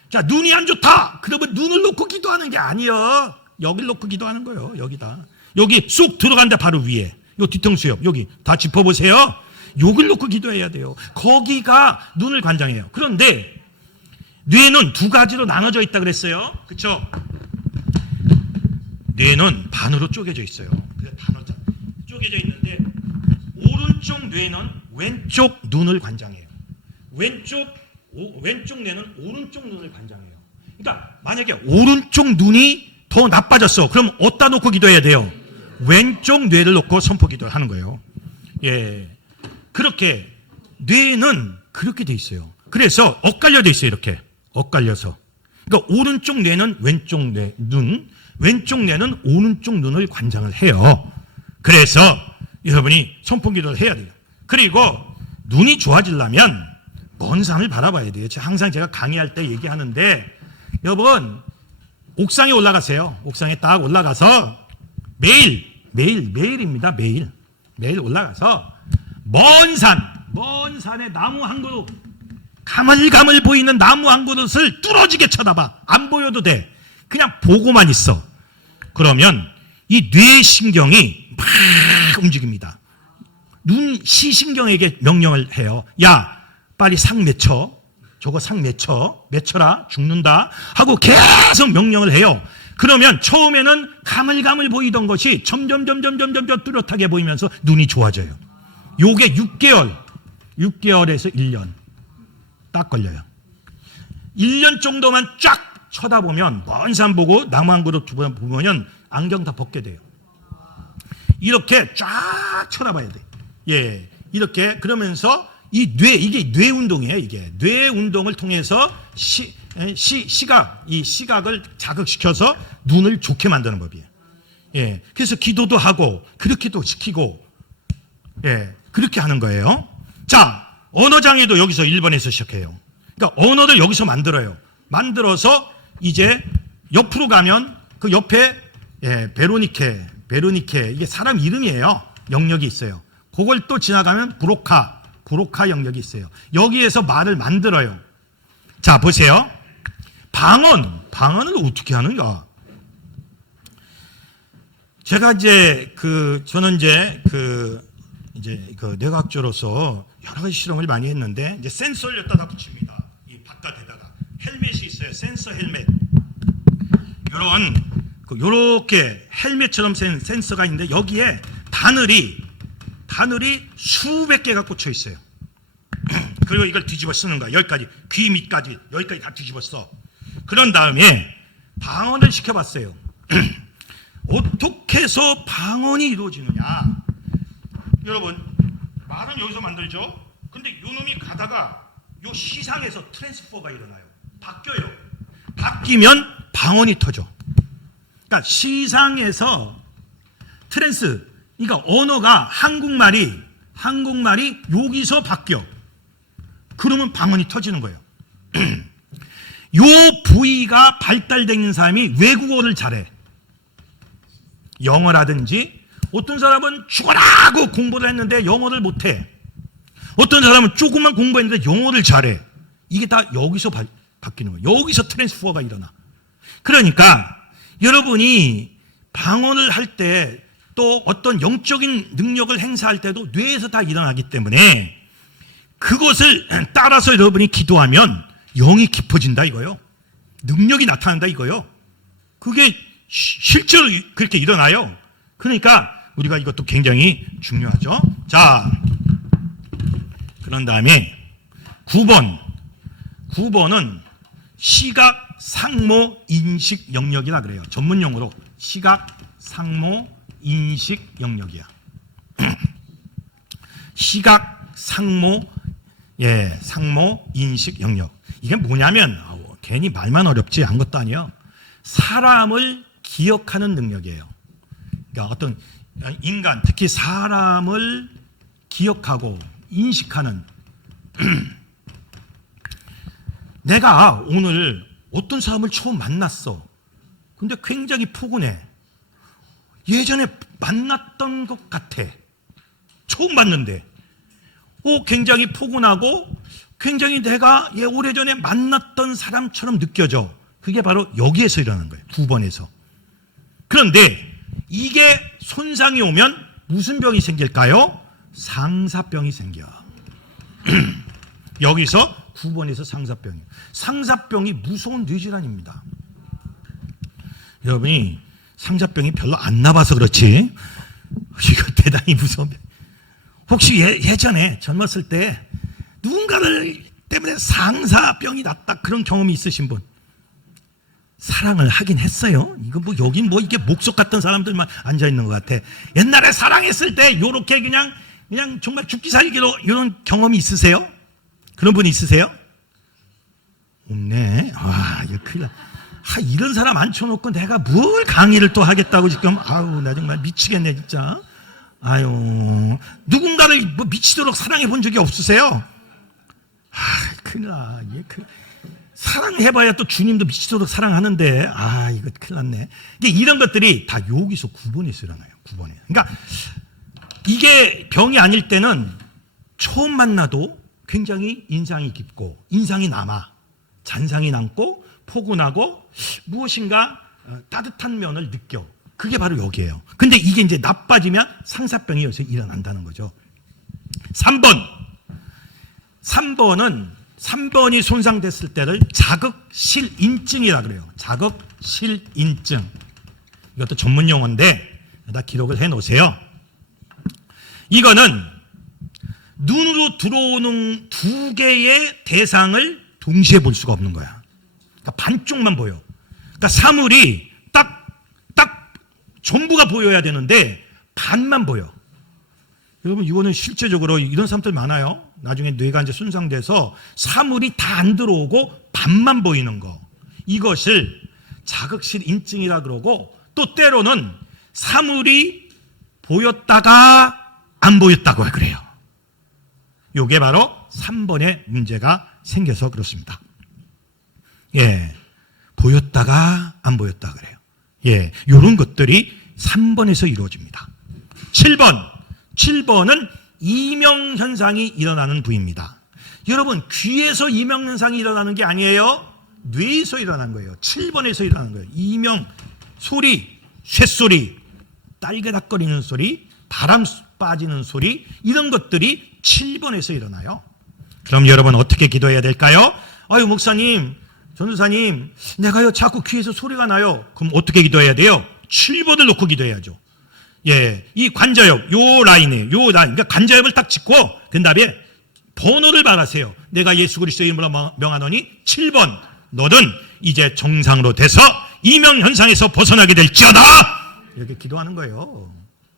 자, 눈이 안 좋다. 그러면 눈을 놓고 기도하는 게 아니에요. 여길 놓고 기도하는 거예요. 여기다. 여기 쑥 들어간다 바로 위에. 요 뒤통수 옆 여기 다 짚어보세요. 여길 놓고 기도해야 돼요. 거기가 눈을 관장해요. 그런데 뇌는 2가지로 나눠져 있다 그랬어요. 그렇죠? 뇌는 반으로 쪼개져 있어요. 이렇게 단어자 쪼개져 있는데 오른쪽 뇌는 왼쪽 눈을 관장해요. 왼쪽 뇌는 오른쪽 눈을 관장해요. 그러니까 만약에 오른쪽 눈이 더 나빠졌어. 그럼 어디다 놓고 기도해야 돼요? 왼쪽 뇌를 놓고 선포 기도를 하는 거예요. 예, 그렇게 뇌는 그렇게 돼 있어요. 그래서 엇갈려 돼 있어요. 이렇게 엇갈려서. 그러니까 오른쪽 뇌는 왼쪽 눈, 왼쪽 뇌는 오른쪽 눈을 관장을 해요. 그래서 여러분이 선포 기도를 해야 돼요. 그리고 눈이 좋아지려면 먼 산을 바라봐야 돼요. 항상 제가 강의할 때 얘기하는데, 여러분 옥상에 올라가세요. 옥상에 딱 올라가서 매일입니다. 매일 올라가서 먼 산에 나무 한 그루, 가물가물 보이는 나무 한 그루를 뚫어지게 쳐다봐. 안 보여도 돼. 그냥 보고만 있어. 그러면 이 뇌신경이 막 움직입니다. 눈 시신경에게 명령을 해요. 야, 빨리 상 맺혀. 저거 상 맺혀라. 죽는다. 하고 계속 명령을 해요. 그러면 처음에는 가물가물 보이던 것이 점점 뚜렷하게 보이면서 눈이 좋아져요. 요게 6개월에서 1년 딱 걸려요. 1년 정도만 쫙 쳐다보면, 먼 산 보고 나무 한 그루 보면 안경 다 벗게 돼요. 이렇게 쫙 쳐다봐야 돼. 예, 이렇게. 그러면서 이게 뇌 운동이에요. 이게 뇌 운동을 통해서 시각을 자극시켜서 눈을 좋게 만드는 법이에요. 예, 그래서 기도도 하고 그렇게도 시키고, 예, 그렇게 하는 거예요. 자, 언어 장애도 여기서 1번에서 시작해요. 그러니까 언어를 여기서 만들어서 이제 옆으로 가면 그 옆에, 예, 베로니케 이게 사람 이름이에요. 영역이 있어요. 그걸 또 지나가면 브로카 영역이 있어요. 여기에서 말을 만들어요. 자, 보세요. 방언을 어떻게 하는가? 제가 저는 뇌과학자로서 여러 가지 실험을 많이 했는데, 이제 센서를 여기다 붙입니다. 이 바깥에다가 헬멧이 있어요. 센서 헬멧. 요렇게 헬멧처럼 센 센서가 있는데, 여기에 바늘이 수백 개가 꽂혀 있어요. 그리고 이걸 뒤집어 쓰는 거야. 여기까지, 귀 밑까지, 여기까지 다 뒤집어 써. 그런 다음에 방언을 시켜봤어요. 어떻게 해서 방언이 이루어지느냐? 여러분, 말은 여기서 만들죠. 근데 요 놈이 가다가 요 시상에서 트랜스퍼가 일어나요. 바뀌어요. 바뀌면 방언이 터져. 그러니까 시상에서 그러니까 언어가 한국말이 여기서 바뀌어. 그러면 방언이 터지는 거예요. 요 부위가 발달된 사람이 외국어를 잘해. 영어라든지, 어떤 사람은 죽어라고 공부를 했는데 영어를 못해. 어떤 사람은 조금만 공부했는데 영어를 잘해. 이게 다 여기서 바뀌는 거예요. 여기서 트랜스퍼가 일어나. 그러니까 여러분이 방언을 할 때, 또 어떤 영적인 능력을 행사할 때도 뇌에서 다 일어나기 때문에 그것을 따라서 여러분이 기도하면 영이 깊어진다 이거요. 능력이 나타난다 이거요. 그게 실제로 그렇게 일어나요. 그러니까 우리가 이것도 굉장히 중요하죠. 자, 그런 다음에 9번은 시각, 상모, 인식 영역이라 그래요. 전문 용어로 시각, 상모, 인식 영역이야. 시각, 상모, 인식 영역. 이게 뭐냐면, 괜히 말만 어렵지 아무것도 아니에요. 사람을 기억하는 능력이에요. 그러니까 어떤 인간, 특히 사람을 기억하고 인식하는. 내가 오늘 어떤 사람을 처음 만났어. 근데 굉장히 포근해. 예전에 만났던 것 같아. 처음 봤는데. 굉장히 포근하고 굉장히 내가 오래전에 만났던 사람처럼 느껴져. 그게 바로 여기에서 일어나는 거예요. 9번에서. 그런데 이게 손상이 오면 무슨 병이 생길까요? 상사병이 생겨. 여기서 9번에서 상사병이. 상사병이 무서운 뇌질환입니다. 여러분이 상사병이 별로 안 나봐서 그렇지, 이거 대단히 무서운 병. 혹시 예전에 젊었을 때 누군가를 때문에 상사병이 났다 그런 경험이 있으신 분? 사랑을 하긴 했어요. 이거 뭐 여긴 뭐 이게 목석 같은 사람들만 앉아 있는 것 같아. 옛날에 사랑했을 때 요렇게 그냥 정말 죽기 살기로 이런 경험이 있으세요? 그런 분 있으세요? 없네. 와, 이거 큰일 나. 이런 사람 앉혀놓고 내가 뭘 강의를 또 하겠다고 지금. 아우, 나 정말 미치겠네 진짜. 아유, 누군가를 뭐 미치도록 사랑해 본 적이 없으세요? 큰일 나. 사랑해봐야 또 주님도 미치도록 사랑하는데, 이거 큰일 났네. 이런 것들이 다 여기서 9번에서 일어나요. 9번에. 그러니까 이게 병이 아닐 때는 처음 만나도 굉장히 인상이 깊고 인상이 남아 잔상이 남고 포근하고 무엇인가 따뜻한 면을 느껴. 그게 바로 여기예요. 근데 이게 이제 나빠지면 상사병이 여기서 일어난다는 거죠. 3번이 손상됐을 때를 자극실인증이라 그래요. 자극실인증. 이것도 전문 용어인데 다 기록을 해 놓으세요. 이거는 눈으로 들어오는 두 개의 대상을 동시에 볼 수가 없는 거야. 그러니까 반쪽만 보여. 그러니까 사물이 딱 전부가 보여야 되는데 반만 보여. 여러분, 이거는 실제적으로 이런 사람들 많아요. 나중에 뇌가 이제 손상돼서 사물이 다 안 들어오고 반만 보이는 거. 이것을 자극실 인증이라 그러고, 또 때로는 사물이 보였다가 안 보였다고 그래요. 이게 바로 3번의 문제가 생겨서 그렇습니다. 보였다가 안 보였다 그래요. 이런 것들이 3번에서 이루어집니다. 7번은 이명현상이 일어나는 부위입니다. 여러분, 귀에서 이명현상이 일어나는 게 아니에요. 뇌에서 일어난 거예요. 7번에서 일어나는 거예요. 이명, 소리, 쇳소리, 딸그락거리는 소리, 바람 빠지는 소리, 이런 것들이 7번에서 일어나요. 그럼 여러분 어떻게 기도해야 될까요? 목사님, 전도사님, 내가요 자꾸 귀에서 소리가 나요. 그럼 어떻게 기도해야 돼요? 7번을 놓고 기도해야죠. 이 관자엽, 요 라인, 그러니까 관자엽을 딱 짚고 그 다음에 번호를 말하세요. 내가 예수 그리스도의 이름으로 명하노니 7번, 너는 이제 정상으로 돼서 이명현상에서 벗어나게 될지어다. 이렇게 기도하는 거예요.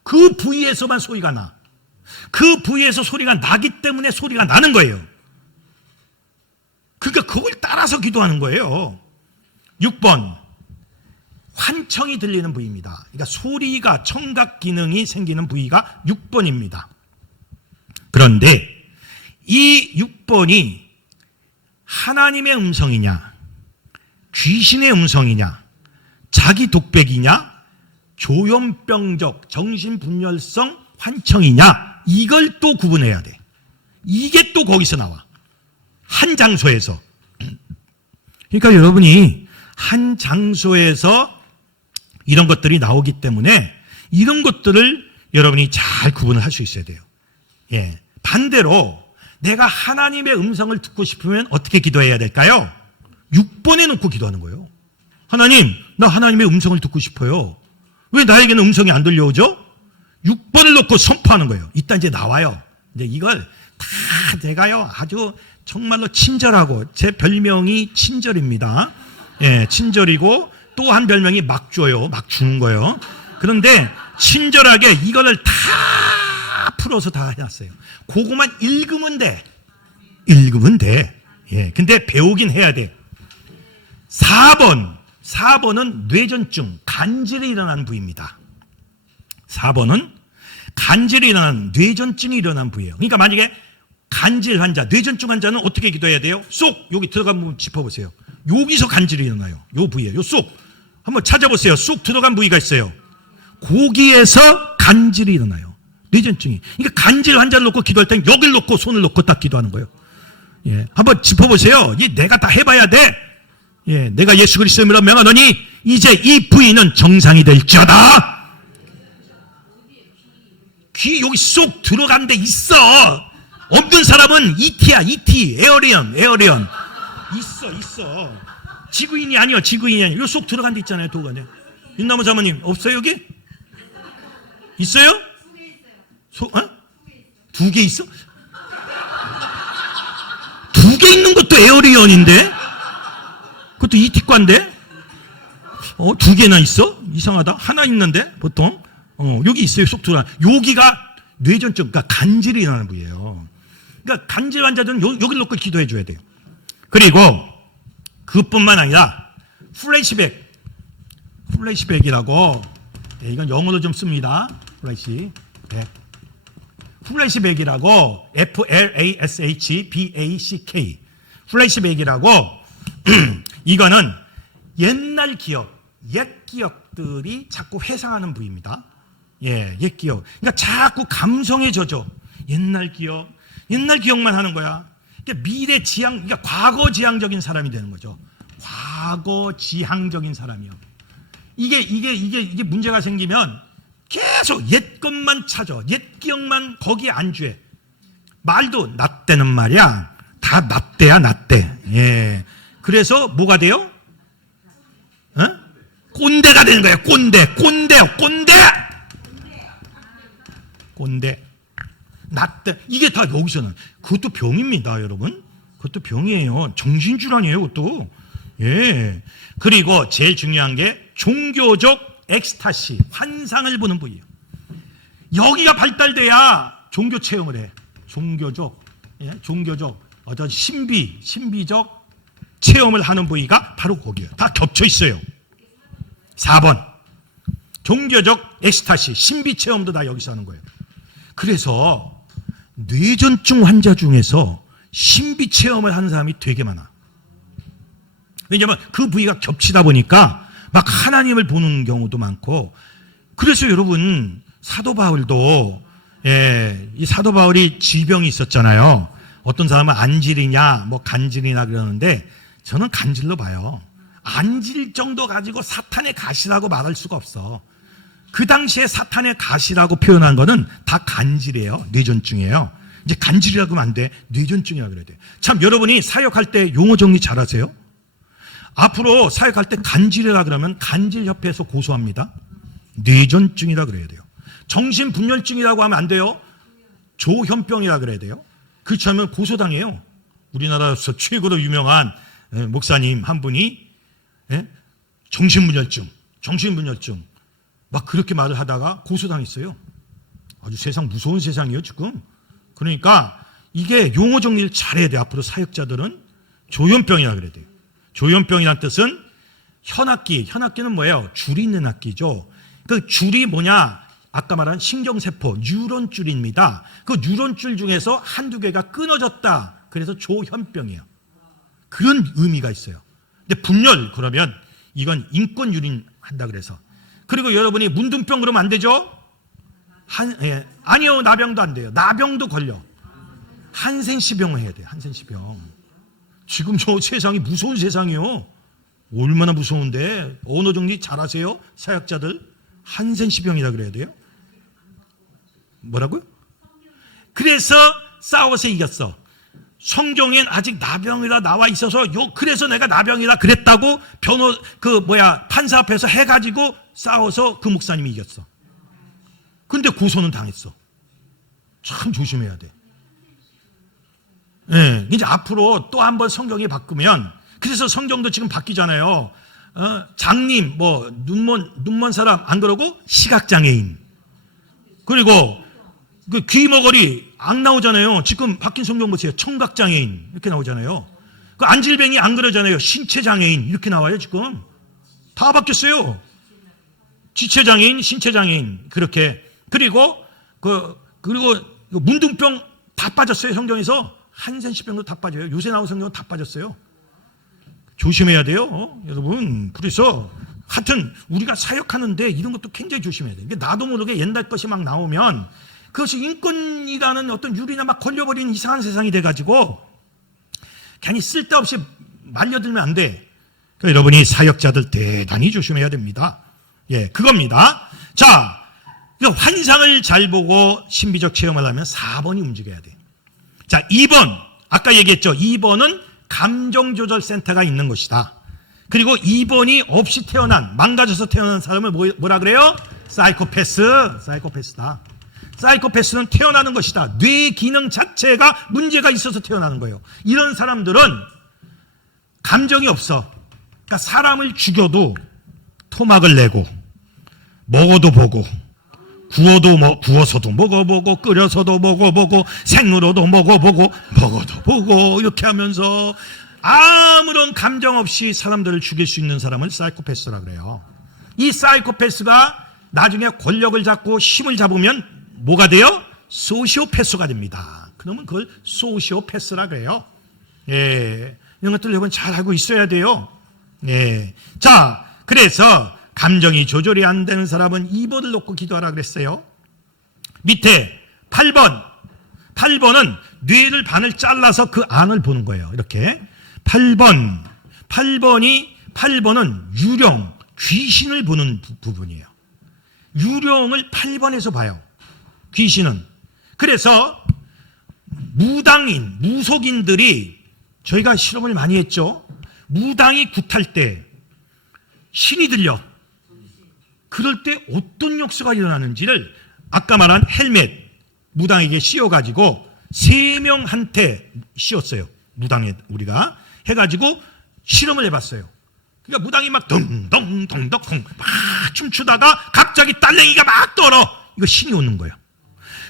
그 부위에서만 소리가 나. 그 부위에서 소리가 나기 때문에 소리가 나는 거예요. 그러니까 그걸 따라서 기도하는 거예요. 6번, 환청이 들리는 부위입니다. 그러니까 소리가, 청각 기능이 생기는 부위가 6번입니다. 그런데 이 6번이 하나님의 음성이냐, 귀신의 음성이냐, 자기 독백이냐, 조현병적 정신분열성 환청이냐, 이걸 또 구분해야 돼. 이게 또 거기서 나와. 한 장소에서. 그러니까 여러분이 한 장소에서 이런 것들이 나오기 때문에 이런 것들을 여러분이 잘 구분을 할 수 있어야 돼요. 반대로 내가 하나님의 음성을 듣고 싶으면 어떻게 기도해야 될까요? 6번에 놓고 기도하는 거예요. 하나님, 나 하나님의 음성을 듣고 싶어요. 왜 나에게는 음성이 안 들려오죠? 6번을 놓고 선포하는 거예요. 이따 이제 나와요. 이제 이걸 다 내가요 아주 정말로 친절하고, 제 별명이 친절입니다. 친절이고 또 한 별명이 막 줘요. 막 주는 거예요. 그런데 친절하게 이거를 다 풀어서 다 해놨어요. 그거만 읽으면 돼. 근데 배우긴 해야 돼. 4번은 뇌전증, 간질이 일어나는 부위입니다. 4번은 간질이 일어나는, 뇌전증이 일어난 부위예요. 그러니까 만약에 간질 환자, 뇌전증 환자는 어떻게 기도해야 돼요? 쏙 여기 들어간 부분 짚어보세요. 여기서 간질이 일어나요. 요 부위에, 요 쏙 한번 찾아보세요. 쏙 들어간 부위가 있어요. 거기에서 간질이 일어나요. 뇌전증이. 그러니까 간질 환자를 놓고 기도할 땐 여기를 놓고 손을 놓고 딱 기도하는 거예요. 한번 짚어보세요. 내가 다 해봐야 돼. 내가 예수 그리스도로 명하노니 이제 이 부위는 정상이 될지어다. 귀 여기 쏙 들어간 데 있어. 없는 사람은 ET야, ET, 에어리언. 있어. 지구인이 아니요. 요 쏙 들어간 데 있잖아요, 도관에. 윤나무 사모님, 없어요, 여기? 있어요? 두 개 있어? 두 개 있는 것도 에어리언인데? 그것도 이티과인데? 두 개나 있어? 이상하다. 하나 있는데, 보통. 여기 있어요, 속도가. 여기가 뇌전증, 그러니까 간질이 일어나는 부위예요. 그러니까 간질 환자들은 여기를 놓고 기도해 줘야 돼요. 그리고 그뿐만 아니라 플래시백이라고, 이건 영어로 좀 씁니다. 플래시백이라고 FLASHBACK 플래시백이라고 이거는 옛날 기억, 옛 기억들이 자꾸 회상하는 부위입니다. 예, 옛 기억. 그러니까 자꾸 감성에 젖어. 옛날 기억만 하는 거야. 그러니까 미래 지향, 그러니까 과거 지향적인 사람이 되는 거죠. 과거 지향적인 사람이요. 이게 문제가 생기면 계속 옛 것만 찾아. 옛 기억만 거기에 안주해. 말도 나 때는 말이야. 다 나 때야, 나 때. 예. 그래서 뭐가 돼요? 꼰대가 되는 거예요. 꼰대. 나 때. 이게 다 여기서는. 그것도 병입니다, 여러분. 그것도 병이에요. 정신질환이에요, 그것도. 예. 그리고 제일 중요한 게 종교적 엑스타시, 환상을 보는 부위예요. 여기가 발달돼야 종교 체험을 해. 종교적 어떤 신비적 체험을 하는 부위가 바로 거기예요. 다 겹쳐 있어요. 4번. 종교적 엑스타시, 신비 체험도 다 여기서 하는 거예요. 그래서 뇌전증 환자 중에서 신비 체험을 하는 사람이 되게 많아. 왜냐하면 그 부위가 겹치다 보니까 막 하나님을 보는 경우도 많고. 그래서 여러분 사도 바울도 이 사도 바울이 질병이 있었잖아요. 어떤 사람은 안질이냐 뭐 간질이나 그러는데 저는 간질로 봐요. 안질 정도 가지고 사탄의 가시라고 말할 수가 없어. 그 당시에 사탄의 가시라고 표현한 거는 다 간질이에요. 뇌전증이에요. 이제 간질이라고 하면 안 돼. 뇌전증이라고 그래야 돼. 참 여러분이 사역할 때 용어 정리 잘하세요? 앞으로 사역할 때 간질이라 그러면 간질협회에서 고소합니다. 뇌전증이라 그래야 돼요. 정신분열증이라고 하면 안 돼요. 조현병이라 그래야 돼요. 그렇지 않으면 고소당해요. 우리나라에서 최고로 유명한 목사님 한 분이 정신분열증 막 그렇게 말을 하다가 고소당했어요. 아주 세상 무서운 세상이에요 지금. 그러니까 이게 용어 정리를 잘해야 돼요. 앞으로 사역자들은 조현병이라 그래야 돼요. 조현병이란 뜻은 현악기는 뭐예요? 줄이 있는 악기죠. 그 줄이 뭐냐? 아까 말한 신경세포, 뉴런줄입니다. 그 뉴런줄 중에서 한두 개가 끊어졌다. 그래서 조현병이에요. 그런 의미가 있어요. 근데 분열, 그러면 이건 인권유린 한다 그래서. 그리고 여러분이 문둥병 그러면 안 되죠? 아니요, 나병도 안 돼요. 나병도 걸려. 한센시병을 해야 돼요. 한센시병. 지금 저 세상이 무서운 세상이요. 얼마나 무서운데. 언어 정리 잘하세요? 사역자들. 한센시병이라 그래야 돼요. 뭐라고요? 그래서 싸워서 이겼어. 성경엔 아직 나병이라 나와 있어서 그래서 내가 나병이라 그랬다고 판사 앞에서 해가지고 싸워서 그 목사님이 이겼어. 근데 고소는 당했어. 참 조심해야 돼. 네, 이제 앞으로 또 한 번 성경이 바꾸면, 그래서 성경도 지금 바뀌잖아요. 장님, 눈먼 사람 안 그러고 시각장애인. 그리고 그 귀머거리 안 나오잖아요. 지금 바뀐 성경 보세요. 청각장애인 이렇게 나오잖아요. 그 안질병이 안 그러잖아요. 신체장애인 이렇게 나와요. 지금 다 바뀌었어요. 지체장애인, 신체장애인 그렇게. 그리고 문둥병 다 빠졌어요. 성경에서. 한센시병도 다 빠져요. 요새 나온 성경은 다 빠졌어요. 조심해야 돼요. 여러분. 그래서 하여튼 우리가 사역하는데 이런 것도 굉장히 조심해야 돼요. 나도 모르게 옛날 것이 막 나오면 그것이 인권이라는 어떤 유리나 막 걸려버리는 이상한 세상이 돼가지고 괜히 쓸데없이 말려들면 안 돼. 그러니까 여러분이 사역자들 대단히 조심해야 됩니다. 예, 그겁니다. 자, 환상을 잘 보고 신비적 체험을 하면 4번이 움직여야 돼. 자, 2번. 아까 얘기했죠. 2번은 감정조절센터가 있는 것이다. 그리고 2번이 없이 망가져서 태어난 사람을 뭐라 그래요? 사이코패스다. 사이코패스는 태어나는 것이다. 뇌 기능 자체가 문제가 있어서 태어나는 거예요. 이런 사람들은 감정이 없어. 그러니까 사람을 죽여도 토막을 내고 먹어도 보고 구워서도 먹어보고 끓여서도 먹어보고 생으로도 먹어보고 먹어도 보고 이렇게 하면서 아무런 감정 없이 사람들을 죽일 수 있는 사람을 사이코패스라 그래요. 이 사이코패스가 나중에 권력을 잡고 힘을 잡으면 뭐가 돼요? 소시오패스가 됩니다. 그러면 그걸 소시오패스라 그래요. 예, 이런 것들 여러분 잘 알고 있어야 돼요. 예, 자, 그래서 감정이 조절이 안 되는 사람은 2번을 놓고 기도하라 그랬어요. 밑에 8번은 뇌를 반을 잘라서 그 안을 보는 거예요. 이렇게 8번은 유령, 귀신을 보는 부분이에요. 유령을 8번에서 봐요. 귀신은. 그래서 무당인, 무속인들이 저희가 실험을 많이 했죠. 무당이 굿할 때 신이 들려. 그럴 때 어떤 역사가 일어나는지를 아까 말한 헬멧 무당에게 씌워가지고 3명한테 씌웠어요. 무당에 우리가 해가지고 실험을 해봤어요. 그러니까 무당이 막 덩덩덩덩덩 막 춤추다가 갑자기 딸랭이가 막 떨어. 이거 신이 오는 거예요.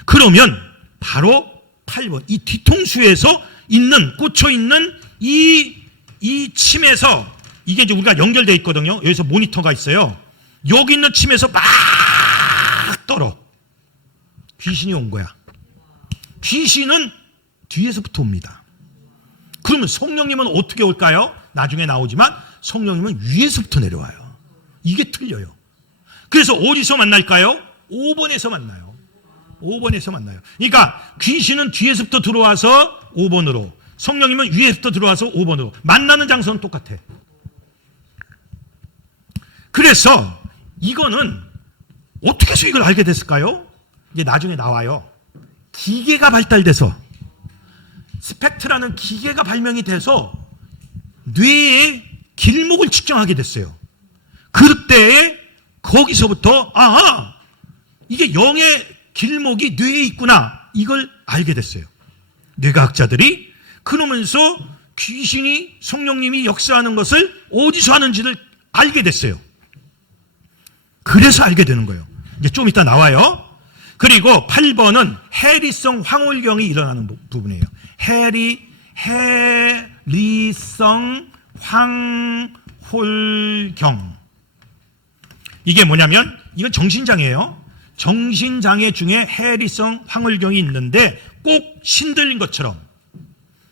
그러면 바로 8번 이 뒤통수에서 꽂혀있는 이 침에서 이게 이제 우리가 연결되어 있거든요. 여기서 모니터가 있어요. 여기 있는 침에서 막 떨어. 귀신이 온 거야. 귀신은 뒤에서부터 옵니다. 그러면 성령님은 어떻게 올까요? 나중에 나오지만 성령님은 위에서부터 내려와요. 이게 틀려요. 그래서 어디서 만날까요? 5번에서 만나요. 5번에서 만나요. 그러니까 귀신은 뒤에서부터 들어와서 5번으로, 성령님은 위에서부터 들어와서 5번으로. 만나는 장소는 똑같아. 그래서 이거는 어떻게 해서 이걸 알게 됐을까요? 이제 나중에 나와요. 기계가 발달돼서, 스펙트라는 기계가 발명이 돼서 뇌의 길목을 측정하게 됐어요. 그때 거기서부터 이게 영의 길목이 뇌에 있구나, 이걸 알게 됐어요. 뇌과학자들이. 그러면서 귀신이, 성령님이 역사하는 것을 어디서 하는지를 알게 됐어요. 그래서 알게 되는 거예요. 이제 좀 이따 나와요. 그리고 8번은 해리성 황홀경이 일어나는 부분이에요. 해리성 황홀경. 이게 뭐냐면 이건 정신장애예요. 정신장애 중에 해리성 황홀경이 있는데 꼭 신들린 것처럼.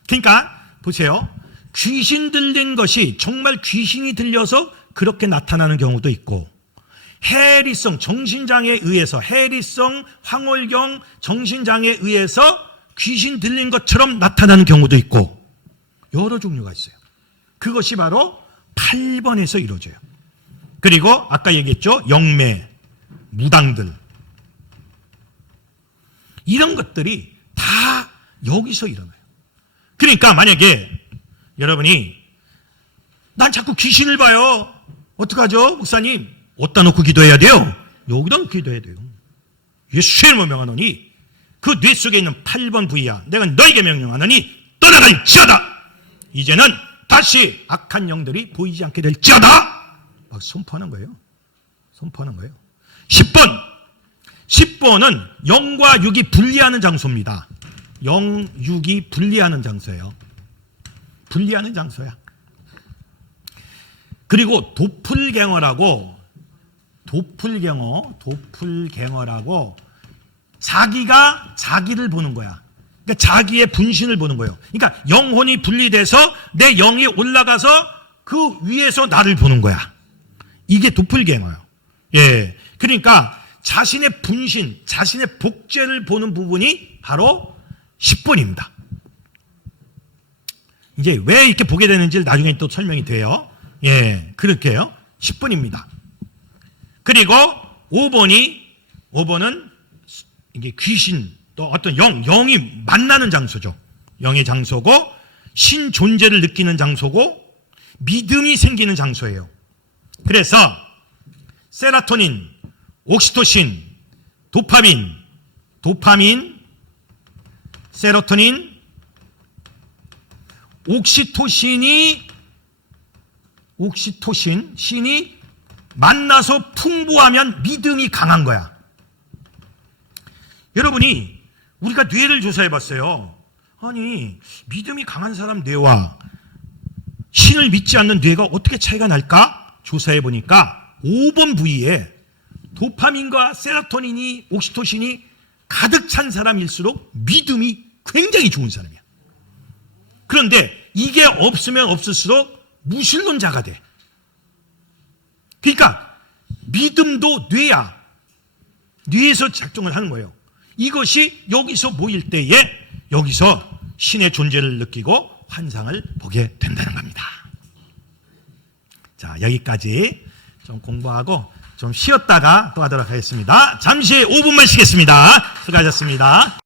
그러니까 보세요. 귀신 들린 것이 정말 귀신이 들려서 그렇게 나타나는 경우도 있고, 해리성 정신장애에 의해서, 해리성 황홀경 정신장애에 의해서 귀신 들린 것처럼 나타나는 경우도 있고, 여러 종류가 있어요. 그것이 바로 8번에서 이루어져요. 그리고 아까 얘기했죠. 영매, 무당들, 이런 것들이 다 여기서 일어나요. 그러니까 만약에 여러분이 난 자꾸 귀신을 봐요. 어떡하죠? 목사님, 어디다 놓고 기도해야 돼요? 여기다 놓고 기도해야 돼요. 예수의 이름으로 명하노니 그 뇌 속에 있는 8번 부위야, 내가 너에게 명령하노니 떠나갈지어다. 이제는 다시 악한 영들이 보이지 않게 될지어다. 막 선포하는 거예요. 선포하는 거예요. 10번은 영과 육이 분리하는 장소입니다. 영, 육이 분리하는 장소예요. 분리하는 장소야. 그리고 도플갱어라고 자기가 자기를 보는 거야. 그러니까 자기의 분신을 보는 거예요. 그러니까 영혼이 분리돼서 내 영이 올라가서 그 위에서 나를 보는 거야. 이게 도플갱어예요. 예. 그러니까 자신의 분신, 자신의 복제를 보는 부분이 바로 10번입니다. 이제 왜 이렇게 보게 되는지 나중에 또 설명이 돼요. 예, 그렇게요. 10번입니다. 그리고 5번은 이게 귀신, 또 어떤 영이 만나는 장소죠. 영의 장소고, 신 존재를 느끼는 장소고, 믿음이 생기는 장소예요. 그래서 세라토닌, 옥시토신, 도파민, 도파민, 세로토닌, 옥시토신이 만나서 풍부하면 믿음이 강한 거야. 여러분이 우리가 뇌를 조사해 봤어요. 아니, 믿음이 강한 사람 뇌와 신을 믿지 않는 뇌가 어떻게 차이가 날까? 조사해 보니까 5번 부위에 도파민과 세로토닌이, 옥시토신이 가득 찬 사람일수록 믿음이 굉장히 좋은 사람이야. 그런데 이게 없으면 없을수록 무신론자가 돼. 그러니까 믿음도 뇌야. 뇌에서 작동을 하는 거예요. 이것이 여기서 모일 때에 여기서 신의 존재를 느끼고 환상을 보게 된다는 겁니다. 자, 여기까지 좀 공부하고 좀 쉬었다가 또 하도록 하겠습니다. 잠시 5분만 쉬겠습니다. 수고하셨습니다.